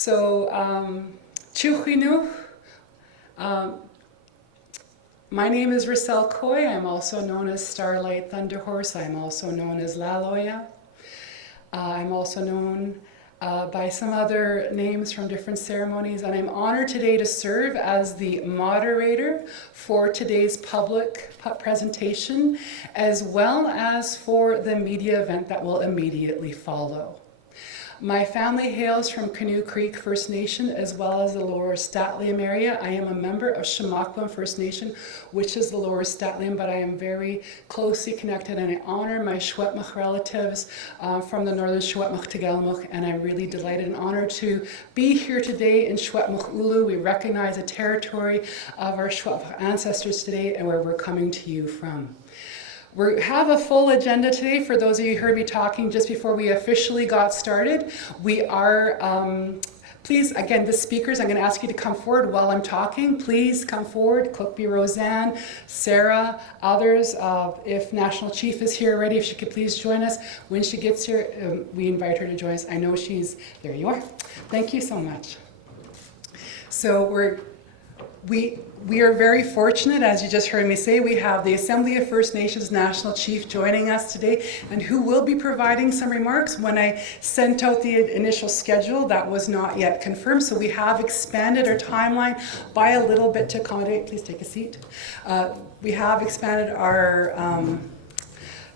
Tk'emlúps. My name is Rissel Coy. I'm also known as Starlight Thunderhorse. I'm also known as Laloya. I'm also known by some other names from different ceremonies, and I'm honored today to serve as the moderator for today's public presentation, as well as for the media event that will immediately follow. My family hails from Canoe Creek First Nation, as well as the Lower Statliam area. I am a member of Secwépemc First Nation, which is the Lower Statliam, but I am very closely connected, and I honor my Secwépemc relatives from the northern Secwépemc Tk'emlúps, and I'm really delighted and honored to be here today in Secwépemc Ulu. We recognize the territory of our Secwépemc ancestors today and where we're coming to you from. We have a full agenda today. For those of you who heard me talking just before we officially got started, we are, please, again, the speakers, I'm going to ask you to come forward while I'm talking. Please come forward. Cookby Roseanne, Sarah, others. If National Chief is here already, if she could please join us. When she gets here, we invite her to join us. I know she's, there you are. Thank you so much. So we are very fortunate, as you just heard me say, we have the Assembly of First Nations National Chief joining us today, and who will be providing some remarks. When I sent out the initial schedule, that was not yet confirmed, so we have expanded our timeline by a little bit to accommodate. Please take a seat. We have expanded our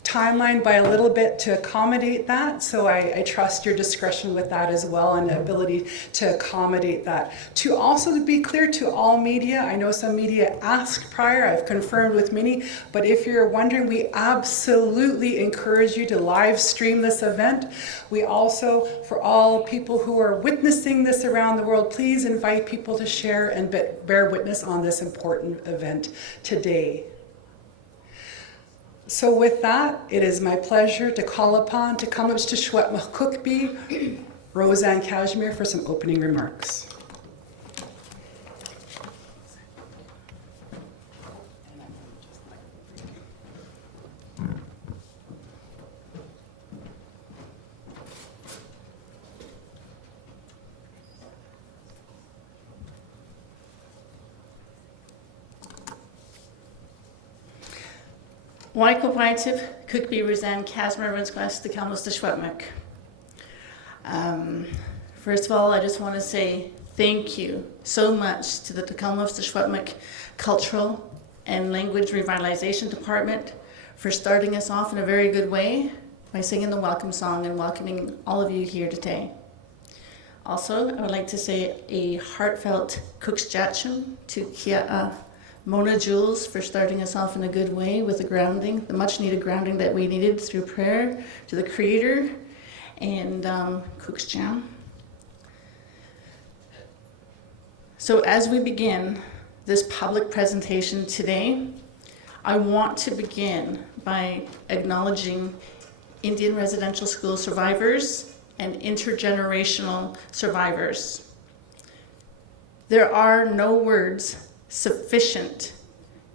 timeline by a little bit to accommodate that, so I trust your discretion with that as well, and the ability to accommodate that. To also be clear to all media, I know some media asked prior, I've confirmed with many, but if you're wondering, we absolutely encourage you to live stream this event. We also, for all people who are witnessing this around the world, please invite people to share and bear witness on this important event today. So with that, it is my pleasure to call upon Tk'emlúps to Secwépemc Cookby, Roseanne Cashmere, for some opening remarks. Waikopaitip, Cookby Roseanne Cashmere, Rinsquest, the Kamloops to Secwépemc. First of all, I just want to say thank you so much to the Tk'emlúps to Secwépemc Cultural and Language Revitalization Department for starting us off in a very good way by singing the welcome song and welcoming all of you here today. Also, I would like to say a heartfelt Cooksjatchum to Mona Jules for starting us off in a good way with the grounding, the much needed grounding that we needed through prayer to the Creator, and Cook's Jam. So as we begin this public presentation today, I want to begin by acknowledging Indian Residential School survivors and intergenerational survivors. There are no words sufficient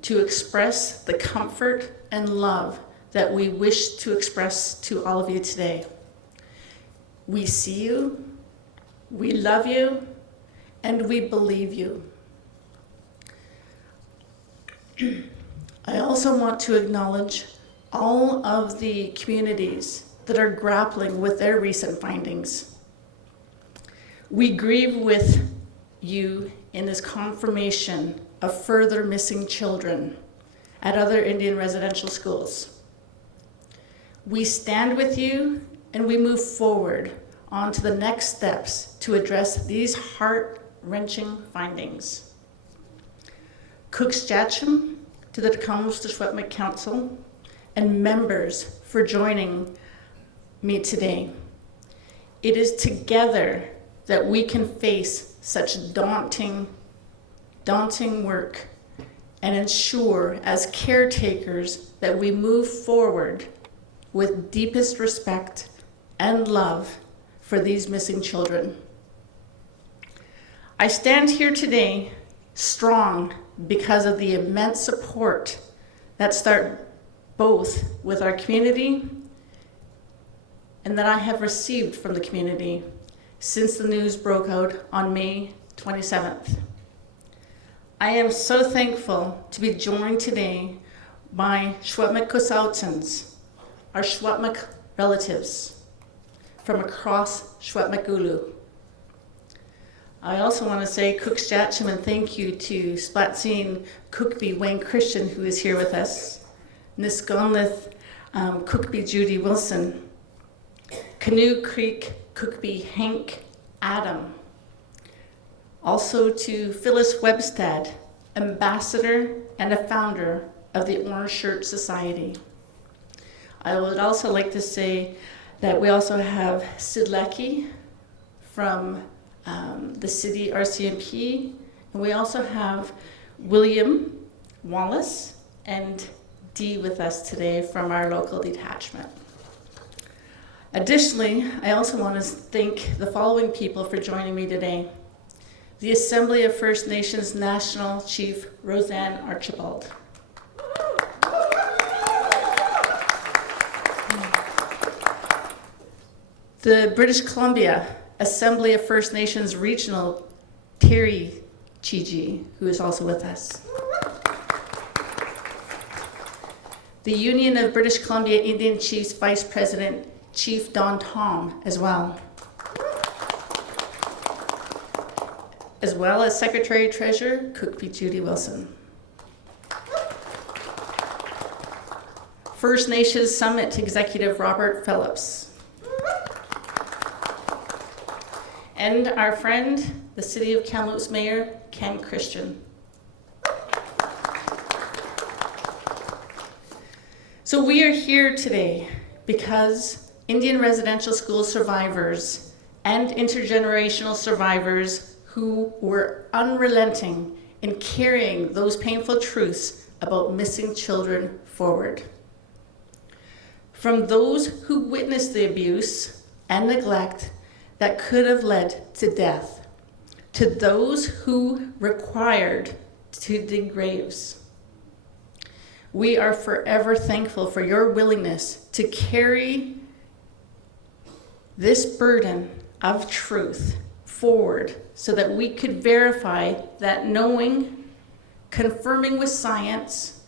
to express the comfort and love that we wish to express to all of you today. We see you, we love you, and we believe you. I also want to acknowledge all of the communities that are grappling with their recent findings. We grieve with you in this confirmation of further missing children at other Indian residential schools. We stand with you and we move forward on to the next steps to address these heart-wrenching findings. Cooksjatchum to the Tk'emlúps to Secwépemc Council and members for joining me today. It is together that we can face such daunting work and ensure as caretakers that we move forward with deepest respect and love for these missing children. I stand here today strong because of the immense support that start both with our community and that I have received from the community since the news broke out on May 27th. I am so thankful to be joined today by Secwépemc, our Secwépemc relatives from across Secwépemc. I also want to say Cookschatcham and thank you to Splatsin Cookby Wayne Christian, who is here with us, Nisconlith Cookby Judy Wilson, Canoe Creek Cookby Hank Adam, also to Phyllis Webstad, ambassador and a founder of the Orange Shirt Society. I would also like to say that we also have Sid Leckie from the city RCMP, and we also have William Wallace and Dee with us today from our local detachment. Additionally, I also want to thank the following people for joining me today. The Assembly of First Nations National Chief Roseanne Archibald. The British Columbia Assembly of First Nations Regional Terry Chiji, who is also with us. The Union of British Columbia Indian Chiefs Vice President Chief Don Tom as well. As well as Secretary Treasurer Cookby Judy Wilson. First Nations Summit Executive Robert Phillips. And our friend, the City of Kamloops Mayor, Ken Christian. So we are here today because Indian residential school survivors and intergenerational survivors who were unrelenting in carrying those painful truths about missing children forward. From those who witnessed the abuse and neglect that could have led to death, to those who required to dig graves. We are forever thankful for your willingness to carry this burden of truth forward so that we could verify that knowing, confirming with science,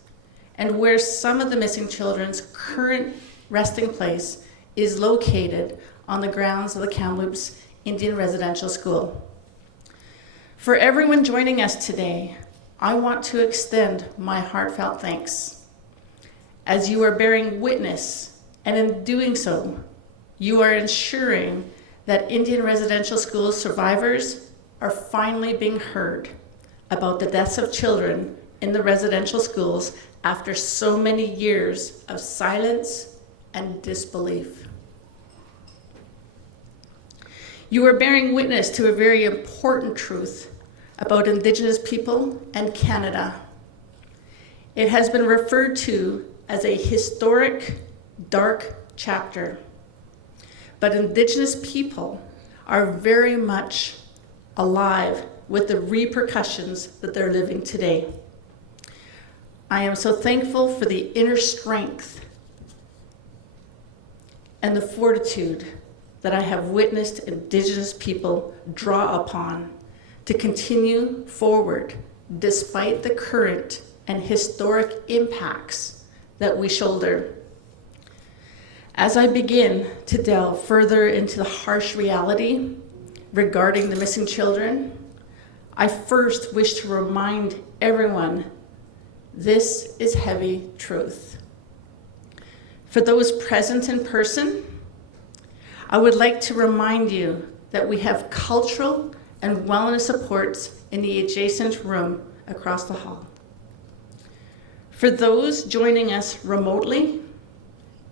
and where some of the missing children's current resting place is located on the grounds of the Kamloops Indian Residential School. For everyone joining us today, I want to extend my heartfelt thanks. As you are bearing witness, and in doing so, you are ensuring that Indian residential school survivors are finally being heard about the deaths of children in the residential schools after so many years of silence and disbelief. You are bearing witness to a very important truth about Indigenous people and Canada. It has been referred to as a historic dark chapter, but Indigenous people are very much alive with the repercussions that they're living today. I am so thankful for the inner strength and the fortitude that I have witnessed Indigenous people draw upon to continue forward despite the current and historic impacts that we shoulder. As I begin to delve further into the harsh reality regarding the missing children, I first wish to remind everyone this is heavy truth. For those present in person, I would like to remind you that we have cultural and wellness supports in the adjacent room across the hall. For those joining us remotely,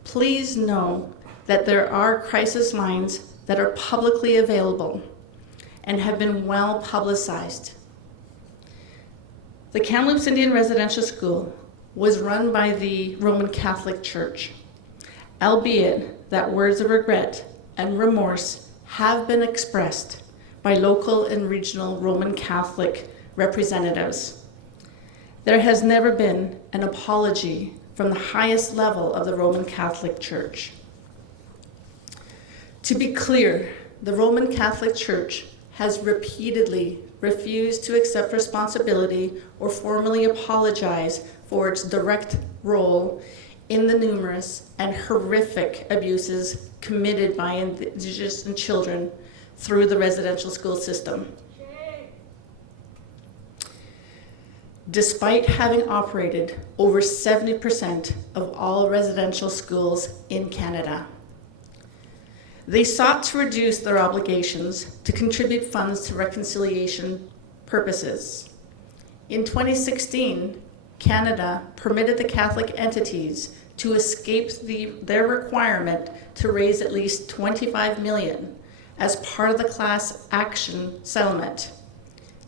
please know that there are crisis lines that are publicly available and have been well publicized. The Kamloops Indian Residential School was run by the Roman Catholic Church, albeit that words of regret and remorse have been expressed by local and regional Roman Catholic representatives. There has never been an apology from the highest level of the Roman Catholic Church. To be clear, the Roman Catholic Church has repeatedly refused to accept responsibility or formally apologize for its direct role in the numerous and horrific abuses committed by Indigenous children through the residential school system. Despite having operated over 70% of all residential schools in Canada, they sought to reduce their obligations to contribute funds to reconciliation purposes. In 2016, Canada permitted the Catholic entities to escape their requirement to raise at least $25 million as part of the class action settlement,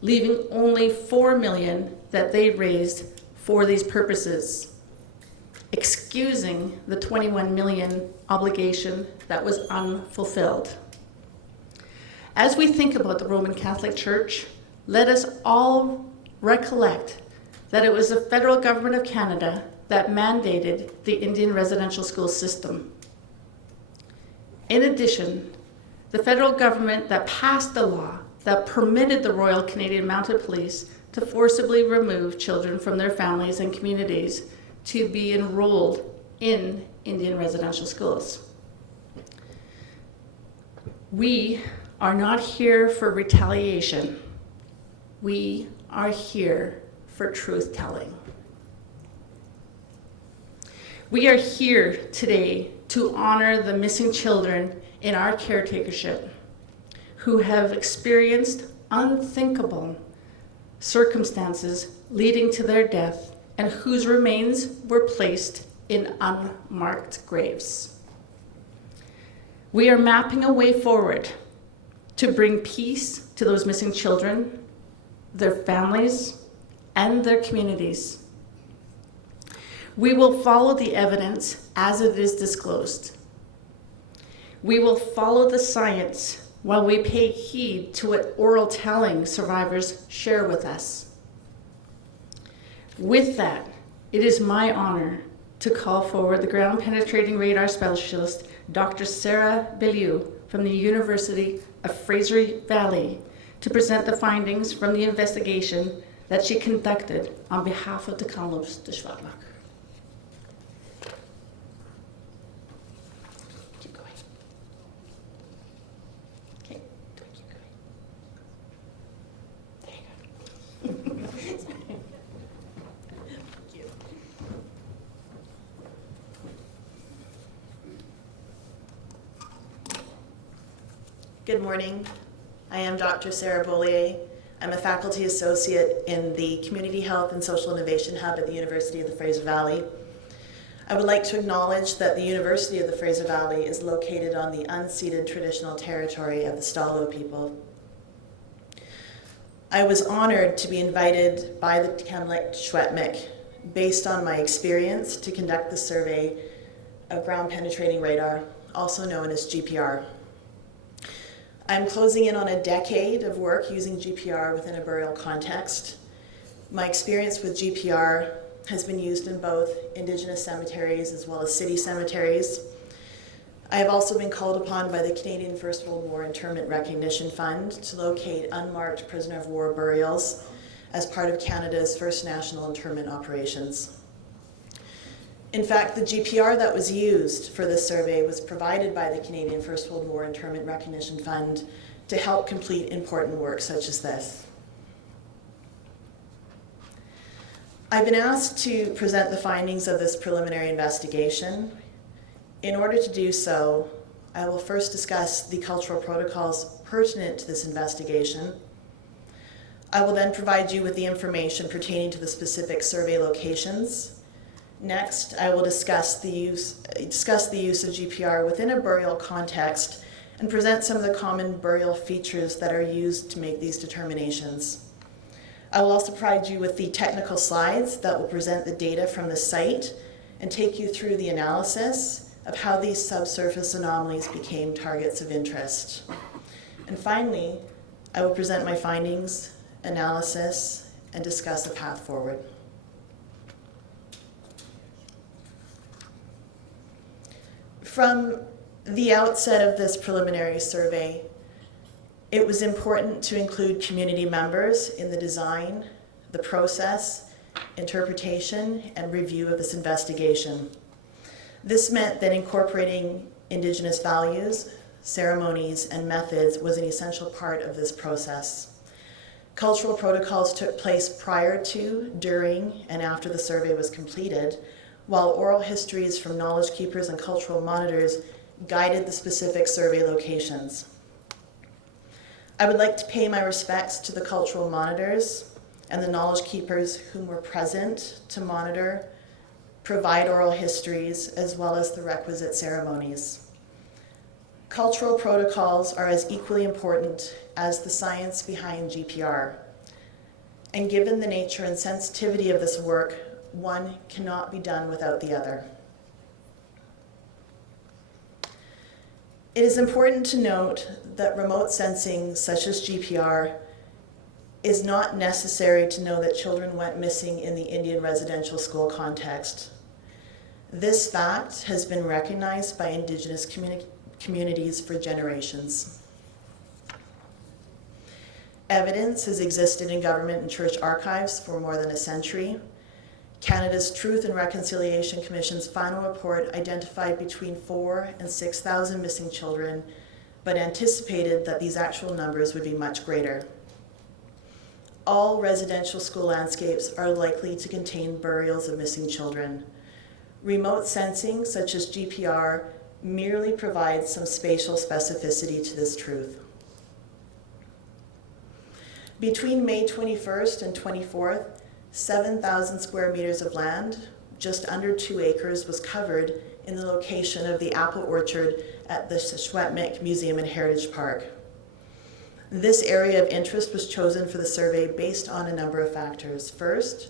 leaving only $4 million that they raised for these purposes, excusing the $21 million obligation that was unfulfilled. As we think about the Roman Catholic Church, let us all recollect that it was the federal government of Canada that mandated the Indian residential school system. In addition, the federal government that passed the law that permitted the Royal Canadian Mounted Police to forcibly remove children from their families and communities to be enrolled in Indian residential schools. We are not here for retaliation. We are here for truth-telling. We are here today to honor the missing children in our caretakership who have experienced unthinkable circumstances leading to their death and whose remains were placed in unmarked graves. We are mapping a way forward to bring peace to those missing children, their families, and their communities. We will follow the evidence as it is disclosed. We will follow the science while we pay heed to what oral telling survivors share with us. With that, it is my honor to call forward the ground penetrating radar specialist, Dr. Sarah Bellew from the University of Fraser Valley, to present the findings from the investigation that she conducted on behalf of the Kamloops Indian. Keep going. Okay, do I keep going? There you go. Thank you. Good morning. I am Dr. Sarah Beaulier. I'm a faculty associate in the Community Health and Social Innovation Hub at the University of the Fraser Valley. I would like to acknowledge that the University of the Fraser Valley is located on the unceded traditional territory of the Stalo people. I was honored to be invited by the Tk'emlúps based on my experience to conduct the survey of ground penetrating radar, also known as GPR. I'm closing in on a decade of work using GPR within a burial context. My experience with GPR has been used in both Indigenous cemeteries as well as city cemeteries. I have also been called upon by the Canadian First World War Interment Recognition Fund to locate unmarked prisoner of war burials as part of Canada's first national interment operations. In fact, the GPR that was used for this survey was provided by the Canadian First World War Interment Recognition Fund to help complete important work such as this. I've been asked to present the findings of this preliminary investigation. In order to do so, I will first discuss the cultural protocols pertinent to this investigation. I will then provide you with the information pertaining to the specific survey locations. Next, I will discuss the use of GPR within a burial context and present some of the common burial features that are used to make these determinations. I will also provide you with the technical slides that will present the data from the site and take you through the analysis of how these subsurface anomalies became targets of interest. And finally, I will present my findings, analysis, and discuss a path forward. From the outset of this preliminary survey, It was important to include community members in the design, the process, interpretation, and review of this investigation. This meant that incorporating Indigenous values, ceremonies, and methods was an essential part of this process. Cultural protocols took place prior to, during, and after the survey was completed, while oral histories from knowledge keepers and cultural monitors guided the specific survey locations. I would like to pay my respects to the cultural monitors and the knowledge keepers whom were present to monitor, provide oral histories, as well as the requisite ceremonies. Cultural protocols are as equally important as the science behind GPR. And given the nature and sensitivity of this work, one cannot be done without the other. It is important to note that remote sensing, such as GPR, is not necessary to know that children went missing in the Indian residential school context. This fact has been recognized by Indigenous communities for generations. Evidence has existed in government and church archives for more than a century. Canada's Truth and Reconciliation Commission's final report identified between 4,000 and 6,000 missing children, but anticipated that these actual numbers would be much greater. All residential school landscapes are likely to contain burials of missing children. Remote sensing, such as GPR, merely provides some spatial specificity to this truth. Between May 21st and 24th, 7,000 square meters of land, just under 2 acres, was covered in the location of the apple orchard at the Secwépemc Museum and Heritage Park. This area of interest was chosen for the survey based on a number of factors. First,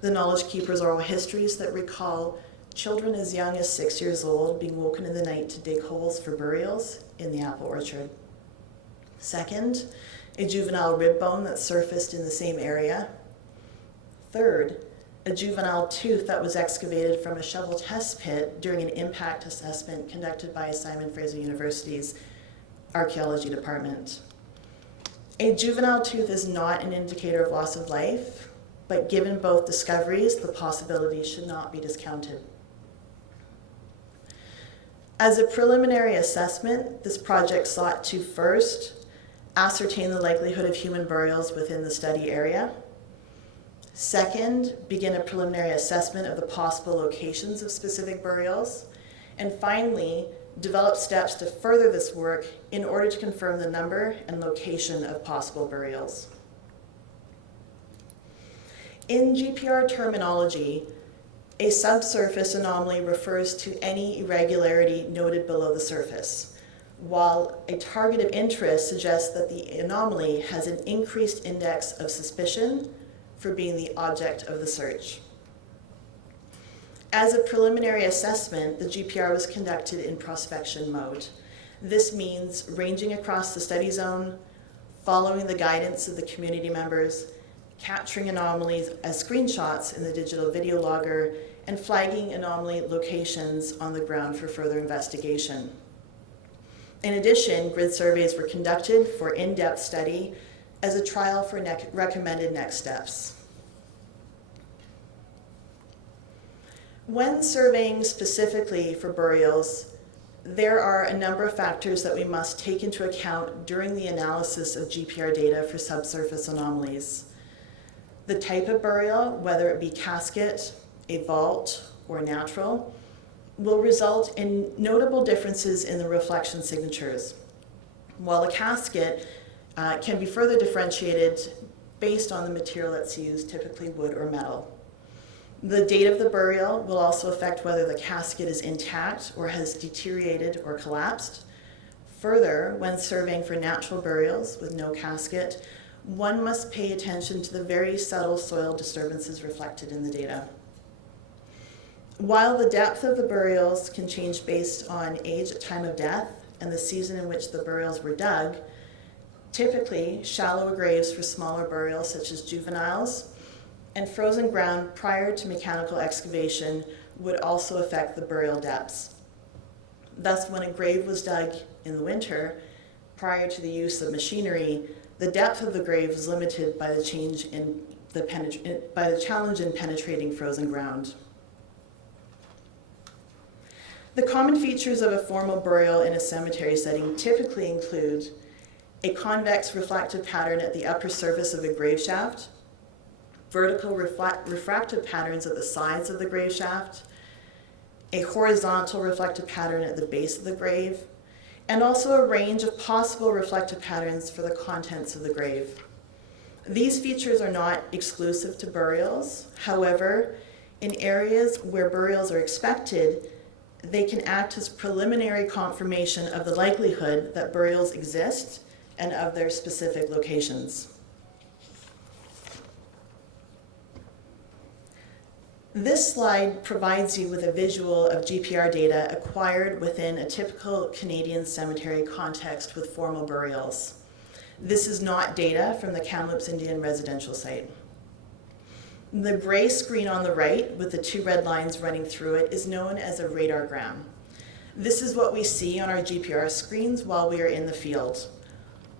the knowledge keepers' oral histories that recall children as young as 6 years old being woken in the night to dig holes for burials in the apple orchard. Second, a juvenile rib bone that surfaced in the same area. Third, a juvenile tooth that was excavated from a shovel test pit during an impact assessment conducted by Simon Fraser University's archaeology department. A juvenile tooth is not an indicator of loss of life, but given both discoveries, the possibility should not be discounted. As a preliminary assessment, this project sought to first ascertain the likelihood of human burials within the study area. Second, begin a preliminary assessment of the possible locations of specific burials. And finally, develop steps to further this work in order to confirm the number and location of possible burials. In Gpr terminology, a subsurface anomaly refers to any irregularity noted below the surface, while a target of interest suggests that the anomaly has an increased index of suspicion for being the object of the search. As a preliminary assessment, the GPR was conducted in prospection mode. This means ranging across the study zone, following the guidance of the community members, capturing anomalies as screenshots in the digital video logger, and flagging anomaly locations on the ground for further investigation. In addition, grid surveys were conducted for in-depth study as a trial for recommended next steps. When surveying specifically for burials, there are a number of factors that we must take into account during the analysis of GPR data for subsurface anomalies. The type of burial, whether it be casket, a vault, or natural, will result in notable differences in the reflection signatures, while a casket can be further differentiated based on the material that's used, typically wood or metal. The date of the burial will also affect whether the casket is intact or has deteriorated or collapsed. Further, when surveying for natural burials with no casket, one must pay attention to the very subtle soil disturbances reflected in the data. While the depth of the burials can change based on age at time of death and the season in which the burials were dug, typically shallow graves for smaller burials such as juveniles and frozen ground prior to mechanical excavation would also affect the burial depths. Thus, when a grave was dug in the winter, prior to the use of machinery, the depth of the grave was limited by the challenge in penetrating frozen ground. The common features of a formal burial in a cemetery setting typically include a convex reflective pattern at the upper surface of the grave shaft, vertical refractive patterns at the sides of the grave shaft, a horizontal reflective pattern at the base of the grave, and also a range of possible reflective patterns for the contents of the grave. These features are not exclusive to burials. However, in areas where burials are expected, they can act as preliminary confirmation of the likelihood that burials exist and of their specific locations. This slide provides you with a visual of Gpr data acquired within a typical Canadian cemetery context with formal burials. This is not data from the Kamloops Indian Residential Site. The gray screen on the right with the two red lines running through it is known as a radargram. This is what we see on our Gpr screens while we are in the field.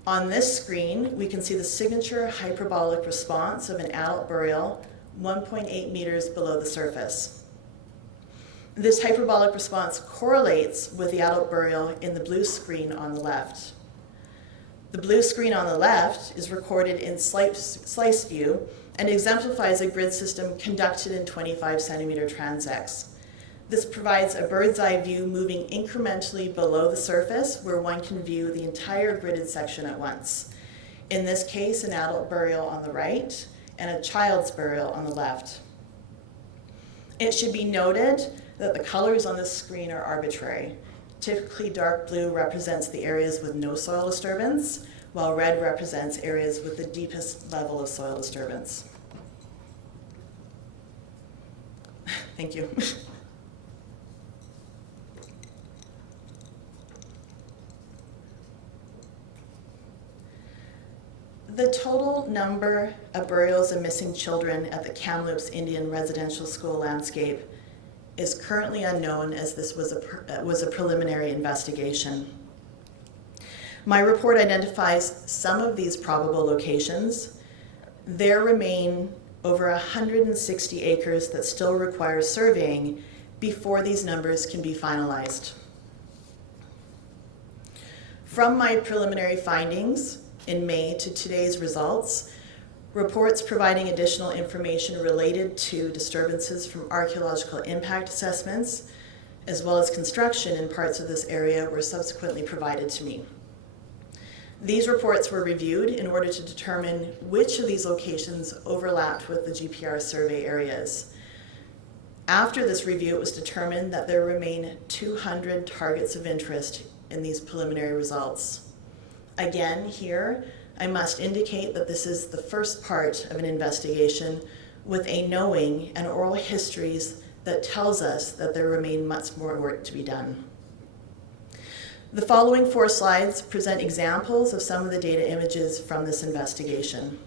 On this screen, we can see the signature hyperbolic response of an adult burial 1.8 meters below the surface. This hyperbolic response correlates with the adult burial in the blue screen on the left. The blue screen on the left is recorded in slice view and exemplifies a grid system conducted in 25 centimeter transects. This provides a bird's eye view moving incrementally below the surface where one can view the entire gridded section at once. In this case, an adult burial on the right and a child's burial on the left. It should be noted that the colors on this screen are arbitrary. Typically, dark blue represents the areas with no soil disturbance, while red represents areas with the deepest level of soil disturbance. Thank you. The total number of burials of missing children at the Kamloops Indian Residential School landscape is currently unknown, as this was a preliminary investigation. My report identifies some of these probable locations. There remain over 160 acres that still require surveying before these numbers can be finalized. From my preliminary findings in May to today's results, reports providing additional information related to disturbances from archaeological impact assessments, as well as construction in parts of this area, were subsequently provided to me. These reports were reviewed in order to determine which of these locations overlapped with the Gpr survey areas. After this review, it was determined that there remain 200 targets of interest in these preliminary results. Again, here, I must indicate that this is the first part of an investigation with a knowing and oral histories that tells us that there remain much more work to be done. The following 4 slides present examples of some of the data images from this investigation.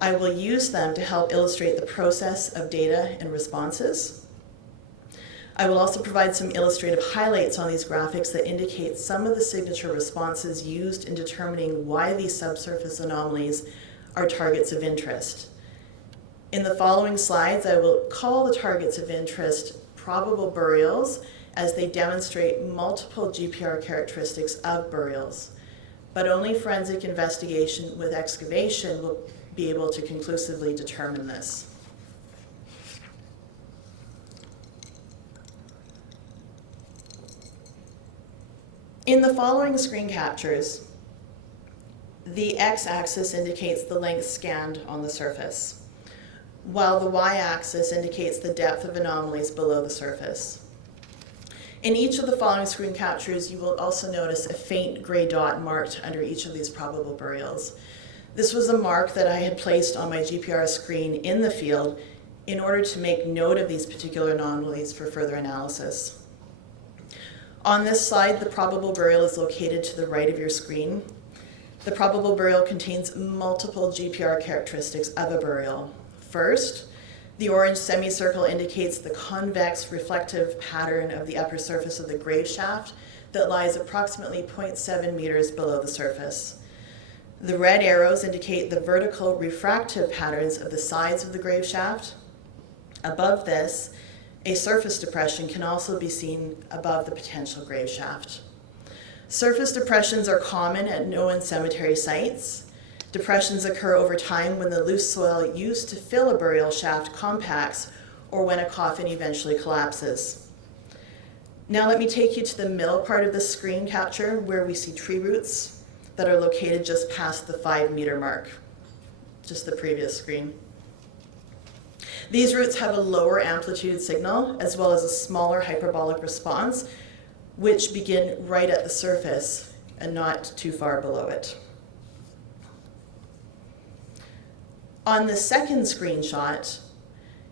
I will use them to help illustrate the process of data and responses. I will also provide some illustrative highlights on these graphics that indicate some of the signature responses used in determining why these subsurface anomalies are targets of interest. In the following slides, I will call the targets of interest probable burials, as they demonstrate multiple Gpr characteristics of burials, but only forensic investigation with excavation will be able to conclusively determine this. In the following screen captures, the x-axis indicates the length scanned on the surface, while the y-axis indicates the depth of anomalies below the surface. In each of the following screen captures, you will also notice a faint gray dot marked under each of these probable burials. This was a mark that I had placed on my Gpr screen in the field in order to make note of these particular anomalies for further analysis. On this slide, the probable burial is located to the right of your screen. The probable burial contains multiple Gpr characteristics of a burial. First, the orange semicircle indicates the convex reflective pattern of the upper surface of the grave shaft that lies approximately 0.7 meters below the surface. The red arrows indicate the vertical refractive patterns of the sides of the grave shaft. Above this, a surface depression can also be seen above the potential grave shaft. Surface depressions are common at known cemetery sites. Depressions occur over time when the loose soil used to fill a burial shaft compacts or when a coffin eventually collapses. Now let me take you to the middle part of the screen capture where we see tree roots that are located just past the 5-meter mark, just the previous screen. These roots have a lower amplitude signal as well as a smaller hyperbolic response, which begin right at the surface and not too far below it. On the second screenshot,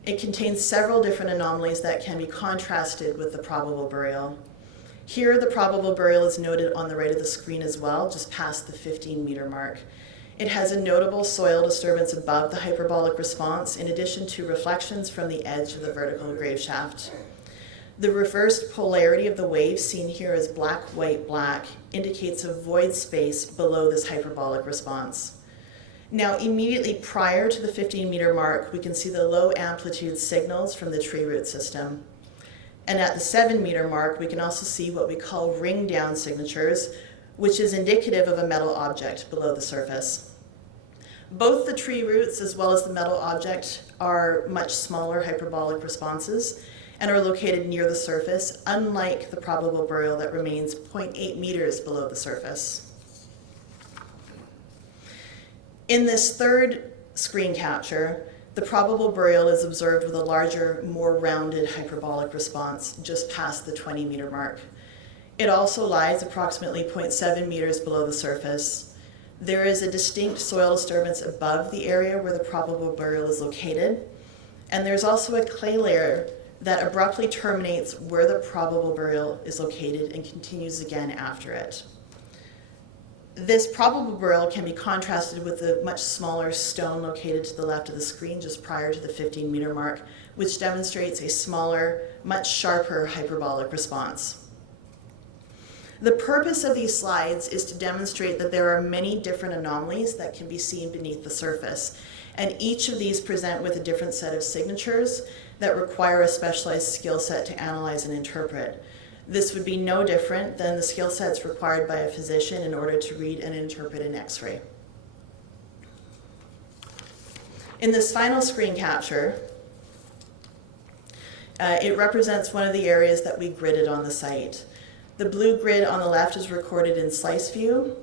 it contains several different anomalies that can be contrasted with the probable burial. Here, the probable burial is noted on the right of the screen as well, just past the 15-meter mark. It has a notable soil disturbance above the hyperbolic response, in addition to reflections from the edge of the vertical grave shaft. The reversed polarity of the wave, seen here as black, white, black, indicates a void space below this hyperbolic response. Now, immediately prior to the 15-meter mark, we can see the low amplitude signals from the tree root system. And at the 7-meter mark, we can also see what we call ring down signatures, which is indicative of a metal object below the surface. Both the tree roots as well as the metal object are much smaller hyperbolic responses and are located near the surface, unlike the probable burial that remains 0.8 meters below the surface. In this third screen capture, the probable burial is observed with a larger, more rounded hyperbolic response just past the 20-meter mark. It also lies approximately 0.7 meters below the surface. There is a distinct soil disturbance above the area where the probable burial is located, and there's also a clay layer that abruptly terminates where the probable burial is located and continues again after it. This probable burial can be contrasted with the much smaller stone located to the left of the screen just prior to the 15-meter mark, which demonstrates a smaller, much sharper hyperbolic response. The purpose of these slides is to demonstrate that there are many different anomalies that can be seen beneath the surface, and each of these present with a different set of signatures that require a specialized skill set to analyze and interpret. This would be no different than the skill sets required by a physician in order to read and interpret an X-ray. In this final screen capture, it represents one of the areas that we gridded on the site. The blue grid on the left is recorded in slice view,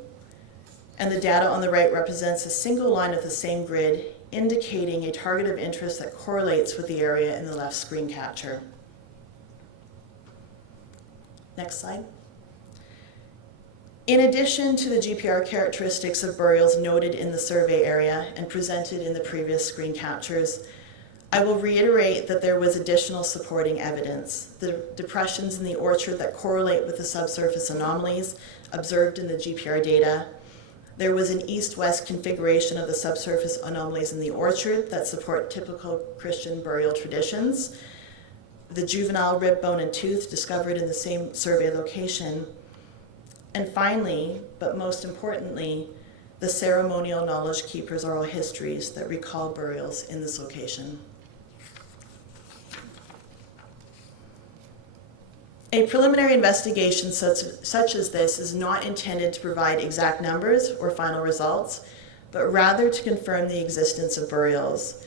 and the data on the right represents a single line of the same grid, indicating a target of interest that correlates with the area in the left screen capture. Next slide. In addition to the Gpr characteristics of burials noted in the survey area and presented in the previous screen captures, I will reiterate that there was additional supporting evidence. The depressions in the orchard that correlate with the subsurface anomalies observed in the Gpr data. There was an east-west configuration of the subsurface anomalies in the orchard that support typical Christian burial traditions. The juvenile rib, bone, and tooth discovered in the same survey location. And finally, but most importantly, the ceremonial knowledge keepers' oral histories that recall burials in this location. A preliminary investigation such as this is not intended to provide exact numbers or final results, but rather to confirm the existence of burials.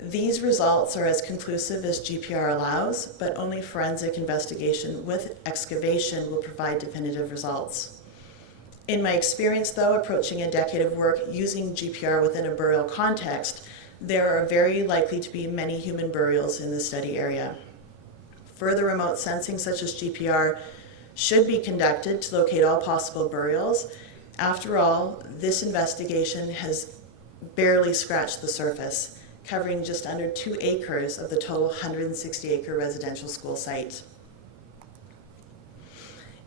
These results are as conclusive as Gpr allows, but only forensic investigation with excavation will provide definitive results. In my experience, though, approaching a decade of work using Gpr within a burial context, there are very likely to be many human burials in the study area. Further remote sensing such as Gpr should be conducted to locate all possible burials. After all, this investigation has barely scratched the surface, covering just under 2 acres of the total 160-acre residential school site.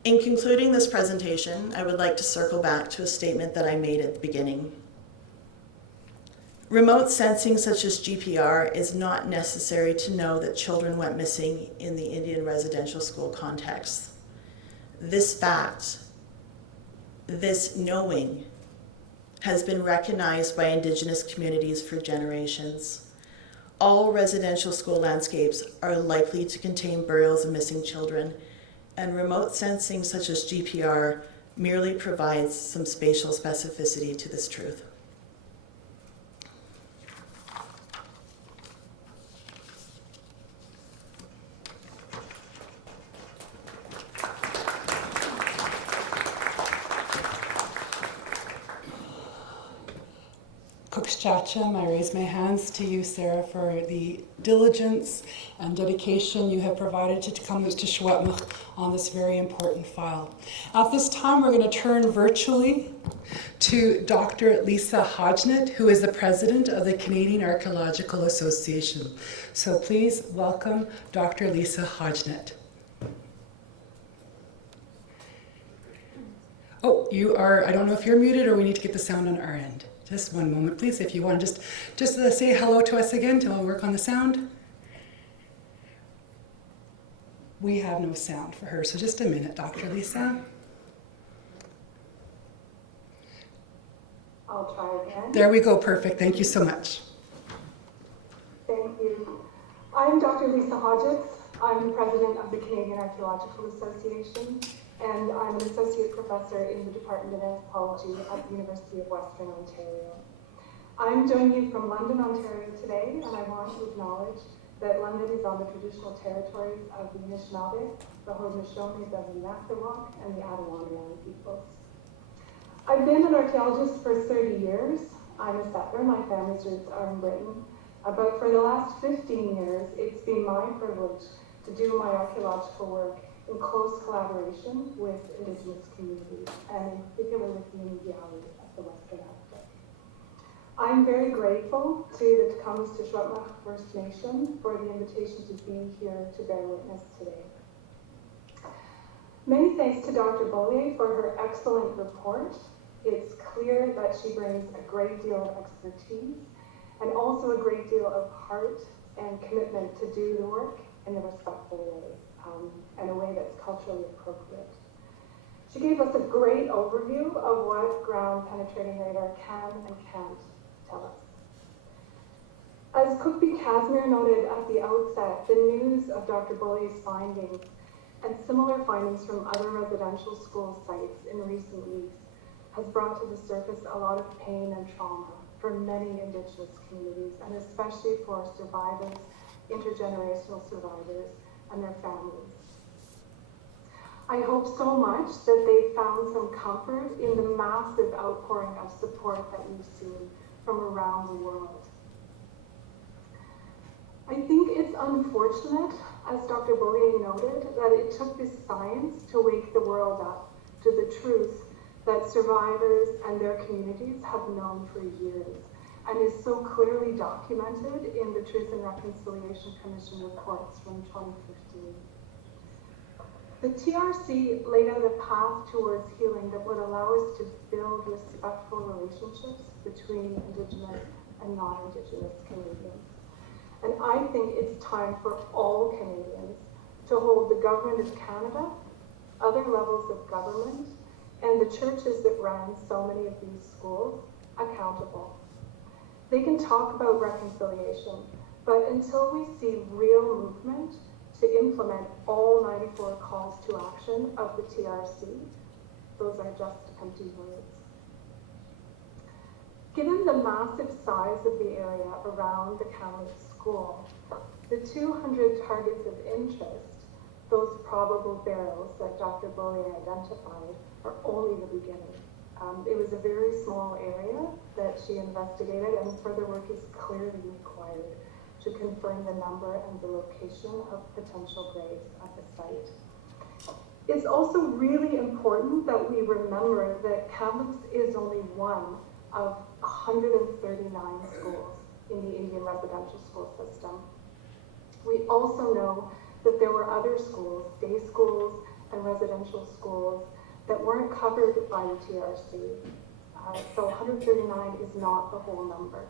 In concluding this presentation, I would like to circle back to a statement that I made at the beginning. Remote sensing such as Gpr is not necessary to know that children went missing in the Indian residential school context. This fact, this knowing, has been recognized by Indigenous communities for generations. All residential school landscapes are likely to contain burials of missing children, and remote sensing such as GPR merely provides some spatial specificity to this truth. Kukshacham, I raise my hands to you, Sarah, for the diligence and dedication you have provided to Tk'emlúps to Secwépemc on this very important file. At this time, we're going to turn virtually to Dr. Lisa Hodgett, who is the president of the Canadian Archaeological Association. So please welcome Dr. Lisa Hodgett. Oh, you are, I don't know if you're muted or we need to get the sound on our end. Just one moment, please, if you want to just say hello to us again till I work on the sound. We have no sound for her, so just a minute, Dr. Lisa. I'll try again. There we go, perfect. Thank you so much. Thank you. I'm Dr. Lisa Hodgett. I'm the president of the Canadian Archaeological Association, and I'm an associate professor in the Department of Anthropology at the University of Western Ontario. I'm joining you from London, Ontario today, and I want to acknowledge that London is on the traditional territories of the Anishinaabe, the Haudenosaunee, the Nathawak, and the Attawamean peoples. I've been an archaeologist for 30 years. I'm a settler, my family's roots are in Britain. But for the last 15 years, it's been my privilege to do my archaeological work in close collaboration with Indigenous communities, and in particular with the Inuvialu of the Western Arctic. I'm very grateful to the Tk'emlúps First Nation for the invitation to be here to bear witness today. Many thanks to Dr. Bollier for her excellent report. It's clear that she brings a great deal of expertise and also a great deal of heart and commitment to do the work in a respectful way, and a way that's culturally appropriate. She gave us a great overview of what ground penetrating radar can and can't tell us. As Cookby Casimir noted at the outset, the news of Dr. Bollier's findings and similar findings from other residential school sites in recent weeks has brought to the surface a lot of pain and trauma for many Indigenous communities, and especially for survivors, intergenerational survivors, and their families. I hope so much that they've found some comfort in the massive outpouring of support that we've seen from around the world. I think it's unfortunate, as Dr. Bollier noted, that it took this science to wake the world up to the truth that survivors and their communities have known for years, and is so clearly documented in the Truth and Reconciliation Commission reports from 2015. The TRC laid out a path towards healing that would allow us to build respectful relationships between Indigenous and non-Indigenous Canadians. And I think it's time for all Canadians to hold the Government of Canada, other levels of government, and the churches that run so many of these schools accountable. They can talk about reconciliation, but until we see real movement to implement all 94 calls to action of the TRC, those are just empty words. Given the massive size of the area around the Kamloops school, the 200 targets of interest, those probable burials that Dr. Bollier identified, are only the beginning. It was a very small area that she investigated, and further work is clearly required to confirm the number and the location of potential graves at the site. It's also really important that we remember that Kamloops is only one of 139 schools in the Indian residential school system. We also know that there were other schools, day schools and residential schools, that weren't covered by the TRC. So 139 is not the whole number.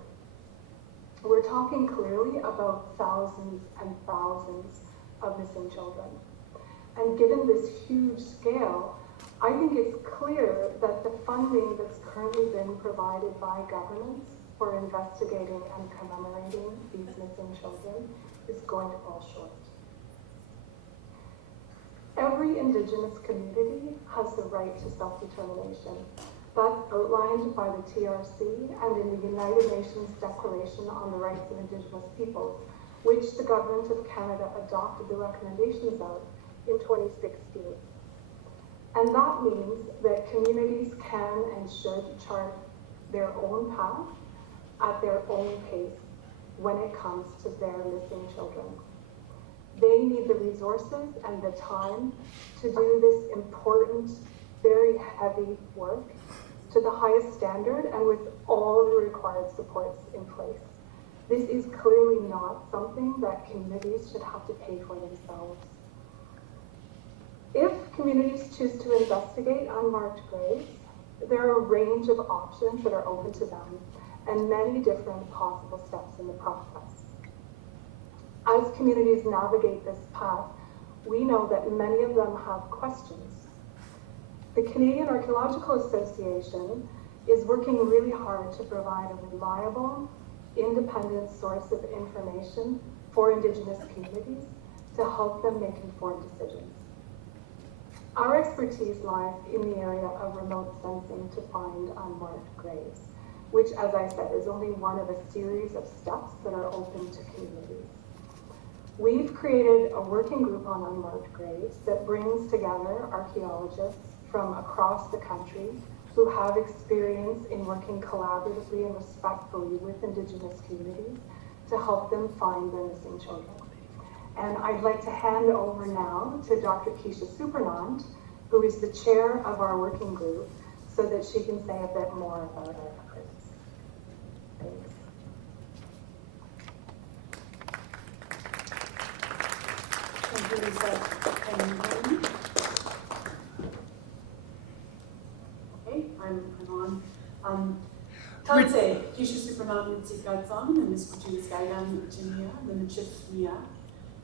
We're talking clearly about thousands and thousands of missing children. And given this huge scale, I think it's clear that the funding that's currently been provided by governments for investigating and commemorating these missing children is going to fall short. Every Indigenous community has the right to self-determination. That's outlined by the TRC and in the United Nations Declaration on the Rights of Indigenous Peoples, which the Government of Canada adopted the recommendations of in 2016. And that means that communities can and should chart their own path at their own pace when it comes to their missing children. They need the resources and the time to do this important, very heavy work to the highest standard and with all the required supports in place. This is clearly not something that communities should have to pay for themselves. If communities choose to investigate unmarked graves, there are a range of options that are open to them and many different possible steps in the process. As communities navigate this path, we know that many of them have questions. The Canadian Archaeological Association is working really hard to provide a reliable, independent source of information for Indigenous communities to help them make informed decisions. Our expertise lies in the area of remote sensing to find unmarked graves, which, as I said, is only one of a series of steps that are open to communities. We've created a working group on unmarked graves that brings together archaeologists from across the country who have experience in working collaboratively and respectfully with Indigenous communities to help them find their missing children. And I'd like to hand over now to Dr. Keisha Supernant, who is the chair of our working group, so that she can say a bit more about our efforts. Thanks. Thank you, Lisa. Can you hear me? Okay, I'm on. Tanse, Keisha Supernant Nitsikatsan, and Miss Kuchini Skydan Virginia, Mia.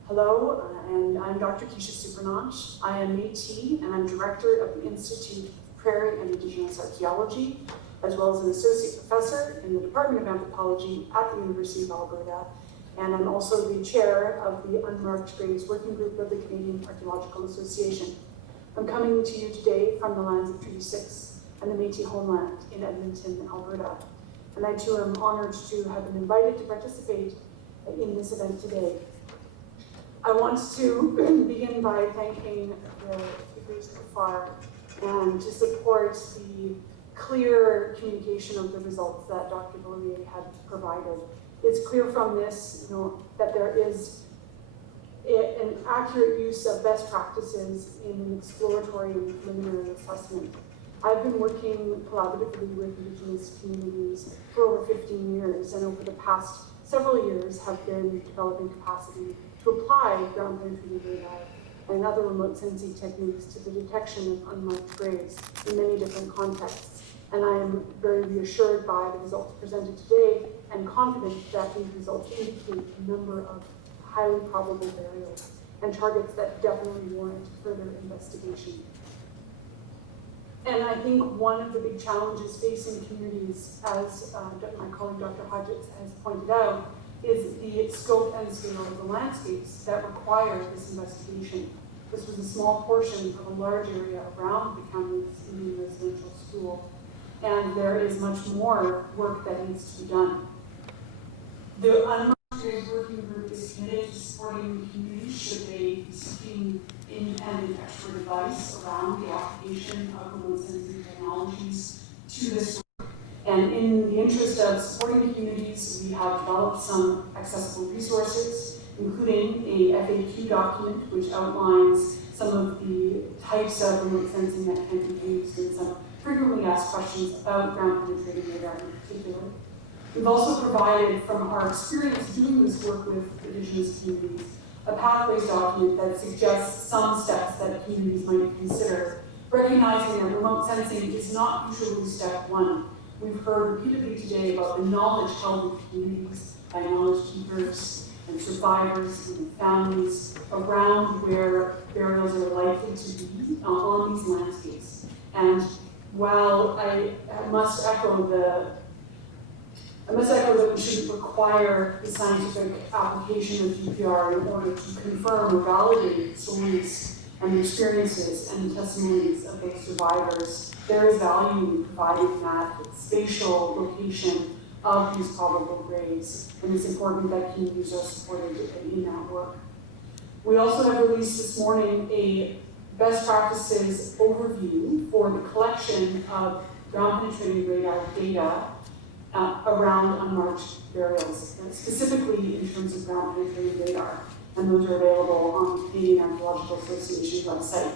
Hello, and I'm Dr. Keisha Supernant. I am Métis, and I'm director of the Institute of Prairie and Indigenous Archaeology, as well as an associate professor in the Department of Anthropology at the University of Alberta. And I'm also the chair of the Unmarked Graves Working Group of the Canadian Archaeological Association. I'm coming to you today from the lands of Treaty 6 and the Métis homeland in Edmonton, Alberta. And I too am honored to have been invited to participate in this event today. I want to begin by thanking the groups so far and to support the clear communication of the results that Dr. Beaulieu had provided. It's clear from this, that there is an accurate use of best practices in an exploratory and preliminary assessment. I've been working collaboratively with Indigenous communities for over 15 years, and over the past several years have been developing capacity to apply ground penetrating data and other remote sensing techniques to the detection of unmarked graves in many different contexts. And I am very reassured by the results presented today and confident that these results indicate a number of highly probable burials and targets that definitely warrant further investigation. And I think one of the big challenges facing communities, as my colleague Dr. Hodgetts has pointed out, is the scope and scale of the landscapes that require this investigation. This was a small portion of a large area around the Kamloops Indian Residential School, and there is much more work that needs to be done. The Unmarked Graves Working Group is committed to supporting the community should they be seeking independent expert advice around the application of remote sensing technologies to this work. And in the interest of supporting the communities, we have developed some accessible resources, including a FAQ document which outlines some of the types of remote sensing that can be used and some frequently asked questions about ground penetrating radar in particular. We've also provided, from our experience doing this work with Indigenous communities, a pathways document that suggests some steps that communities might consider, recognizing that remote sensing is not usually step one. We've heard repeatedly today about the knowledge held in communities by knowledge keepers and survivors and families around where burials are likely to be on these landscapes. And while I must echo that we shouldn't require the scientific application of GPR in order to confirm or validate stories and experiences and testimonies of those survivors, there is value in providing that spatial location of these probable graves, and it's important that communities are supported in that work. We also have released this morning a best practices overview for the collection of ground-penetrating radar data around unmarked burials, specifically in terms of ground-penetrating radar, and those are available on the Canadian Archaeological Association website.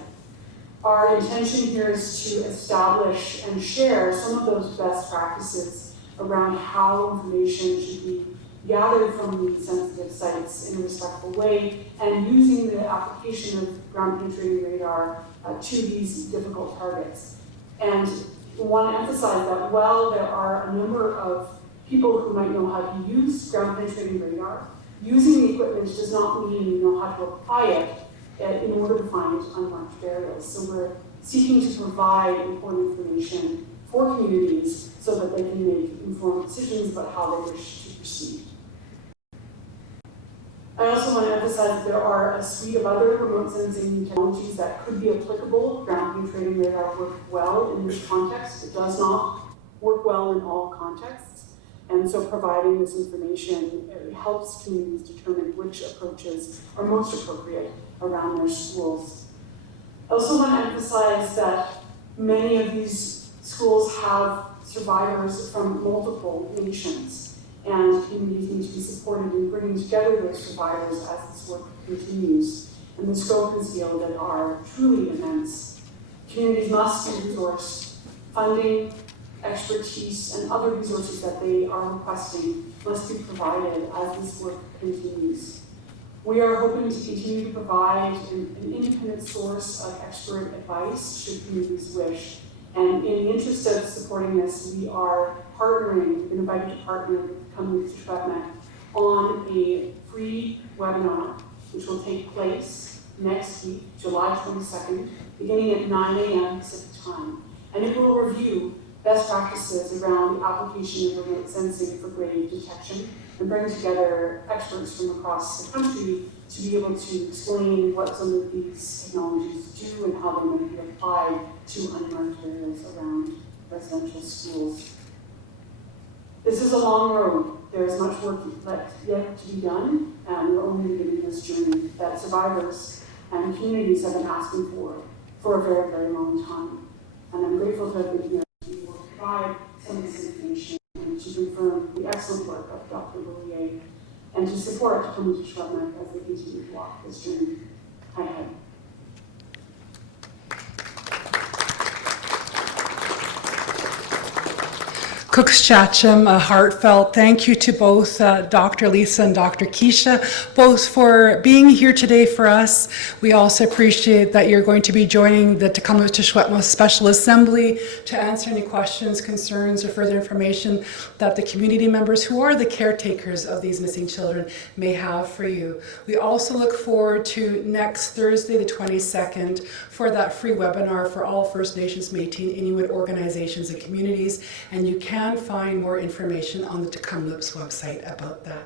Our intention here is to establish and share some of those best practices around how information should be gathered from these sensitive sites in a respectful way, and using the application of ground-penetrating radar to these difficult targets. And we want to emphasize that while there are a number of people who might know how to use ground-penetrating radar, using the equipment does not mean you know how to apply it in order to find unmarked burials. So we're seeking to provide important information for communities so that they can make informed decisions about how they wish to proceed. I also want to emphasize that there are a suite of other remote sensing technologies that could be applicable. Ground-penetrating radar work well in this context. It does not work well in all contexts. And so providing this information helps communities determine which approaches are most appropriate around their schools. I also want to emphasize that many of these schools have survivors from multiple nations, and communities need to be supported in bringing together those survivors as this work continues. And the scope and scale of it are truly immense. Communities must be resourced. Funding, expertise, and other resources that they are requesting must be provided as this work continues. We are hoping to continue to provide an independent source of expert advice should communities wish. And in the interest of supporting this, we are partnering, we've been invited to partner with Kamloops Secwépemc on a free webinar, which will take place next week, July 22nd, beginning at 9 a.m. Pacific time. And it will review best practices around the application of remote sensing for grave detection and bring together experts from across the country to be able to explain what some of these technologies do and how they might be applied to unmarked areas around residential schools. This is a long road. There is much work yet to be done, and we're only beginning this journey that survivors and communities have been asking for a very, very long time. And I'm grateful to have been here to be able to provide some of this information and to confirm the excellent work of Dr. Bollier and to support Kamloops Secwépemc as they continue to walk this journey ahead. Tk'emlúps, a heartfelt thank you to both Dr. Lisa and Dr. Keisha, both for being here today for us. We also appreciate that you're going to be joining the Tk'emlúps Special Assembly to answer any questions, concerns, or further information that the community members who are the caretakers of these missing children may have for you. We also look forward to next Thursday, the 22nd, for that free webinar for all First Nations, Métis, and Inuit organizations and communities, and you can find more information on the Tk'emlúps website about that.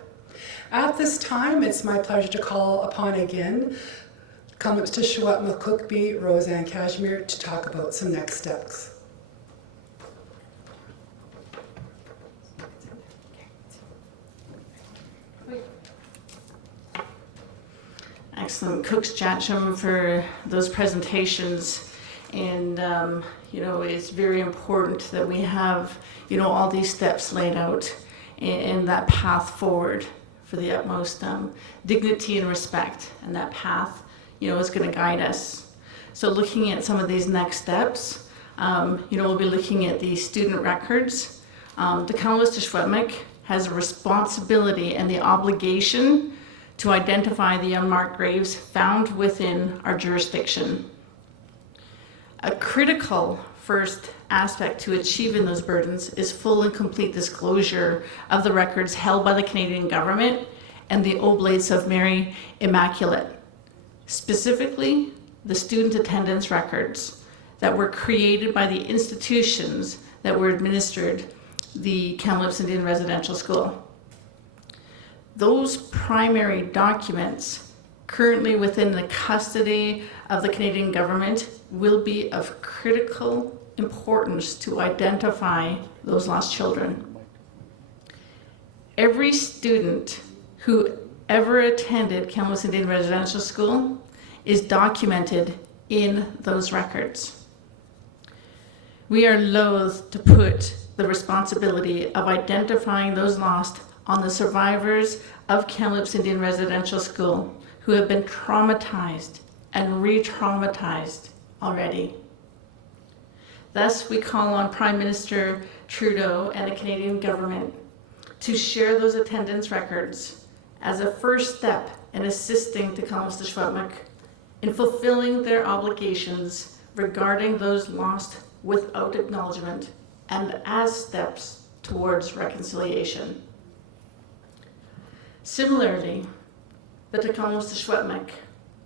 At this time, it's my pleasure to call upon again Kamloops Secwépemc Cookbee, Roseanne Cashmere, to talk about some next steps. Excellent. Tk'emlúps for those presentations. And, it's very important that we have, all these steps laid out and that path forward for the utmost dignity and respect. And that path, is going to guide us. So looking at some of these next steps, we'll be looking at the student records. The Kamloops Secwépemc has a responsibility and the obligation to identify the unmarked graves found within our jurisdiction. A critical first aspect to achieving those burdens is full and complete disclosure of the records held by the Canadian government and the Oblates of Mary Immaculate, specifically the student attendance records that were created by the institutions that were administered the Kamloops Indian Residential School. Those primary documents currently within the custody of the Canadian government will be of critical importance to identify those lost children. Every student who ever attended Kamloops Indian Residential School is documented in those records. We are loath to put the responsibility of identifying those lost on the survivors of Kamloops Indian Residential School who have been traumatized and re-traumatized already. Thus, we call on Prime Minister Trudeau and the Canadian government to share those attendance records as a first step in assisting Tk'emlúps in fulfilling their obligations regarding those lost without acknowledgement and as steps towards reconciliation. Similarly, the Tk'emlúps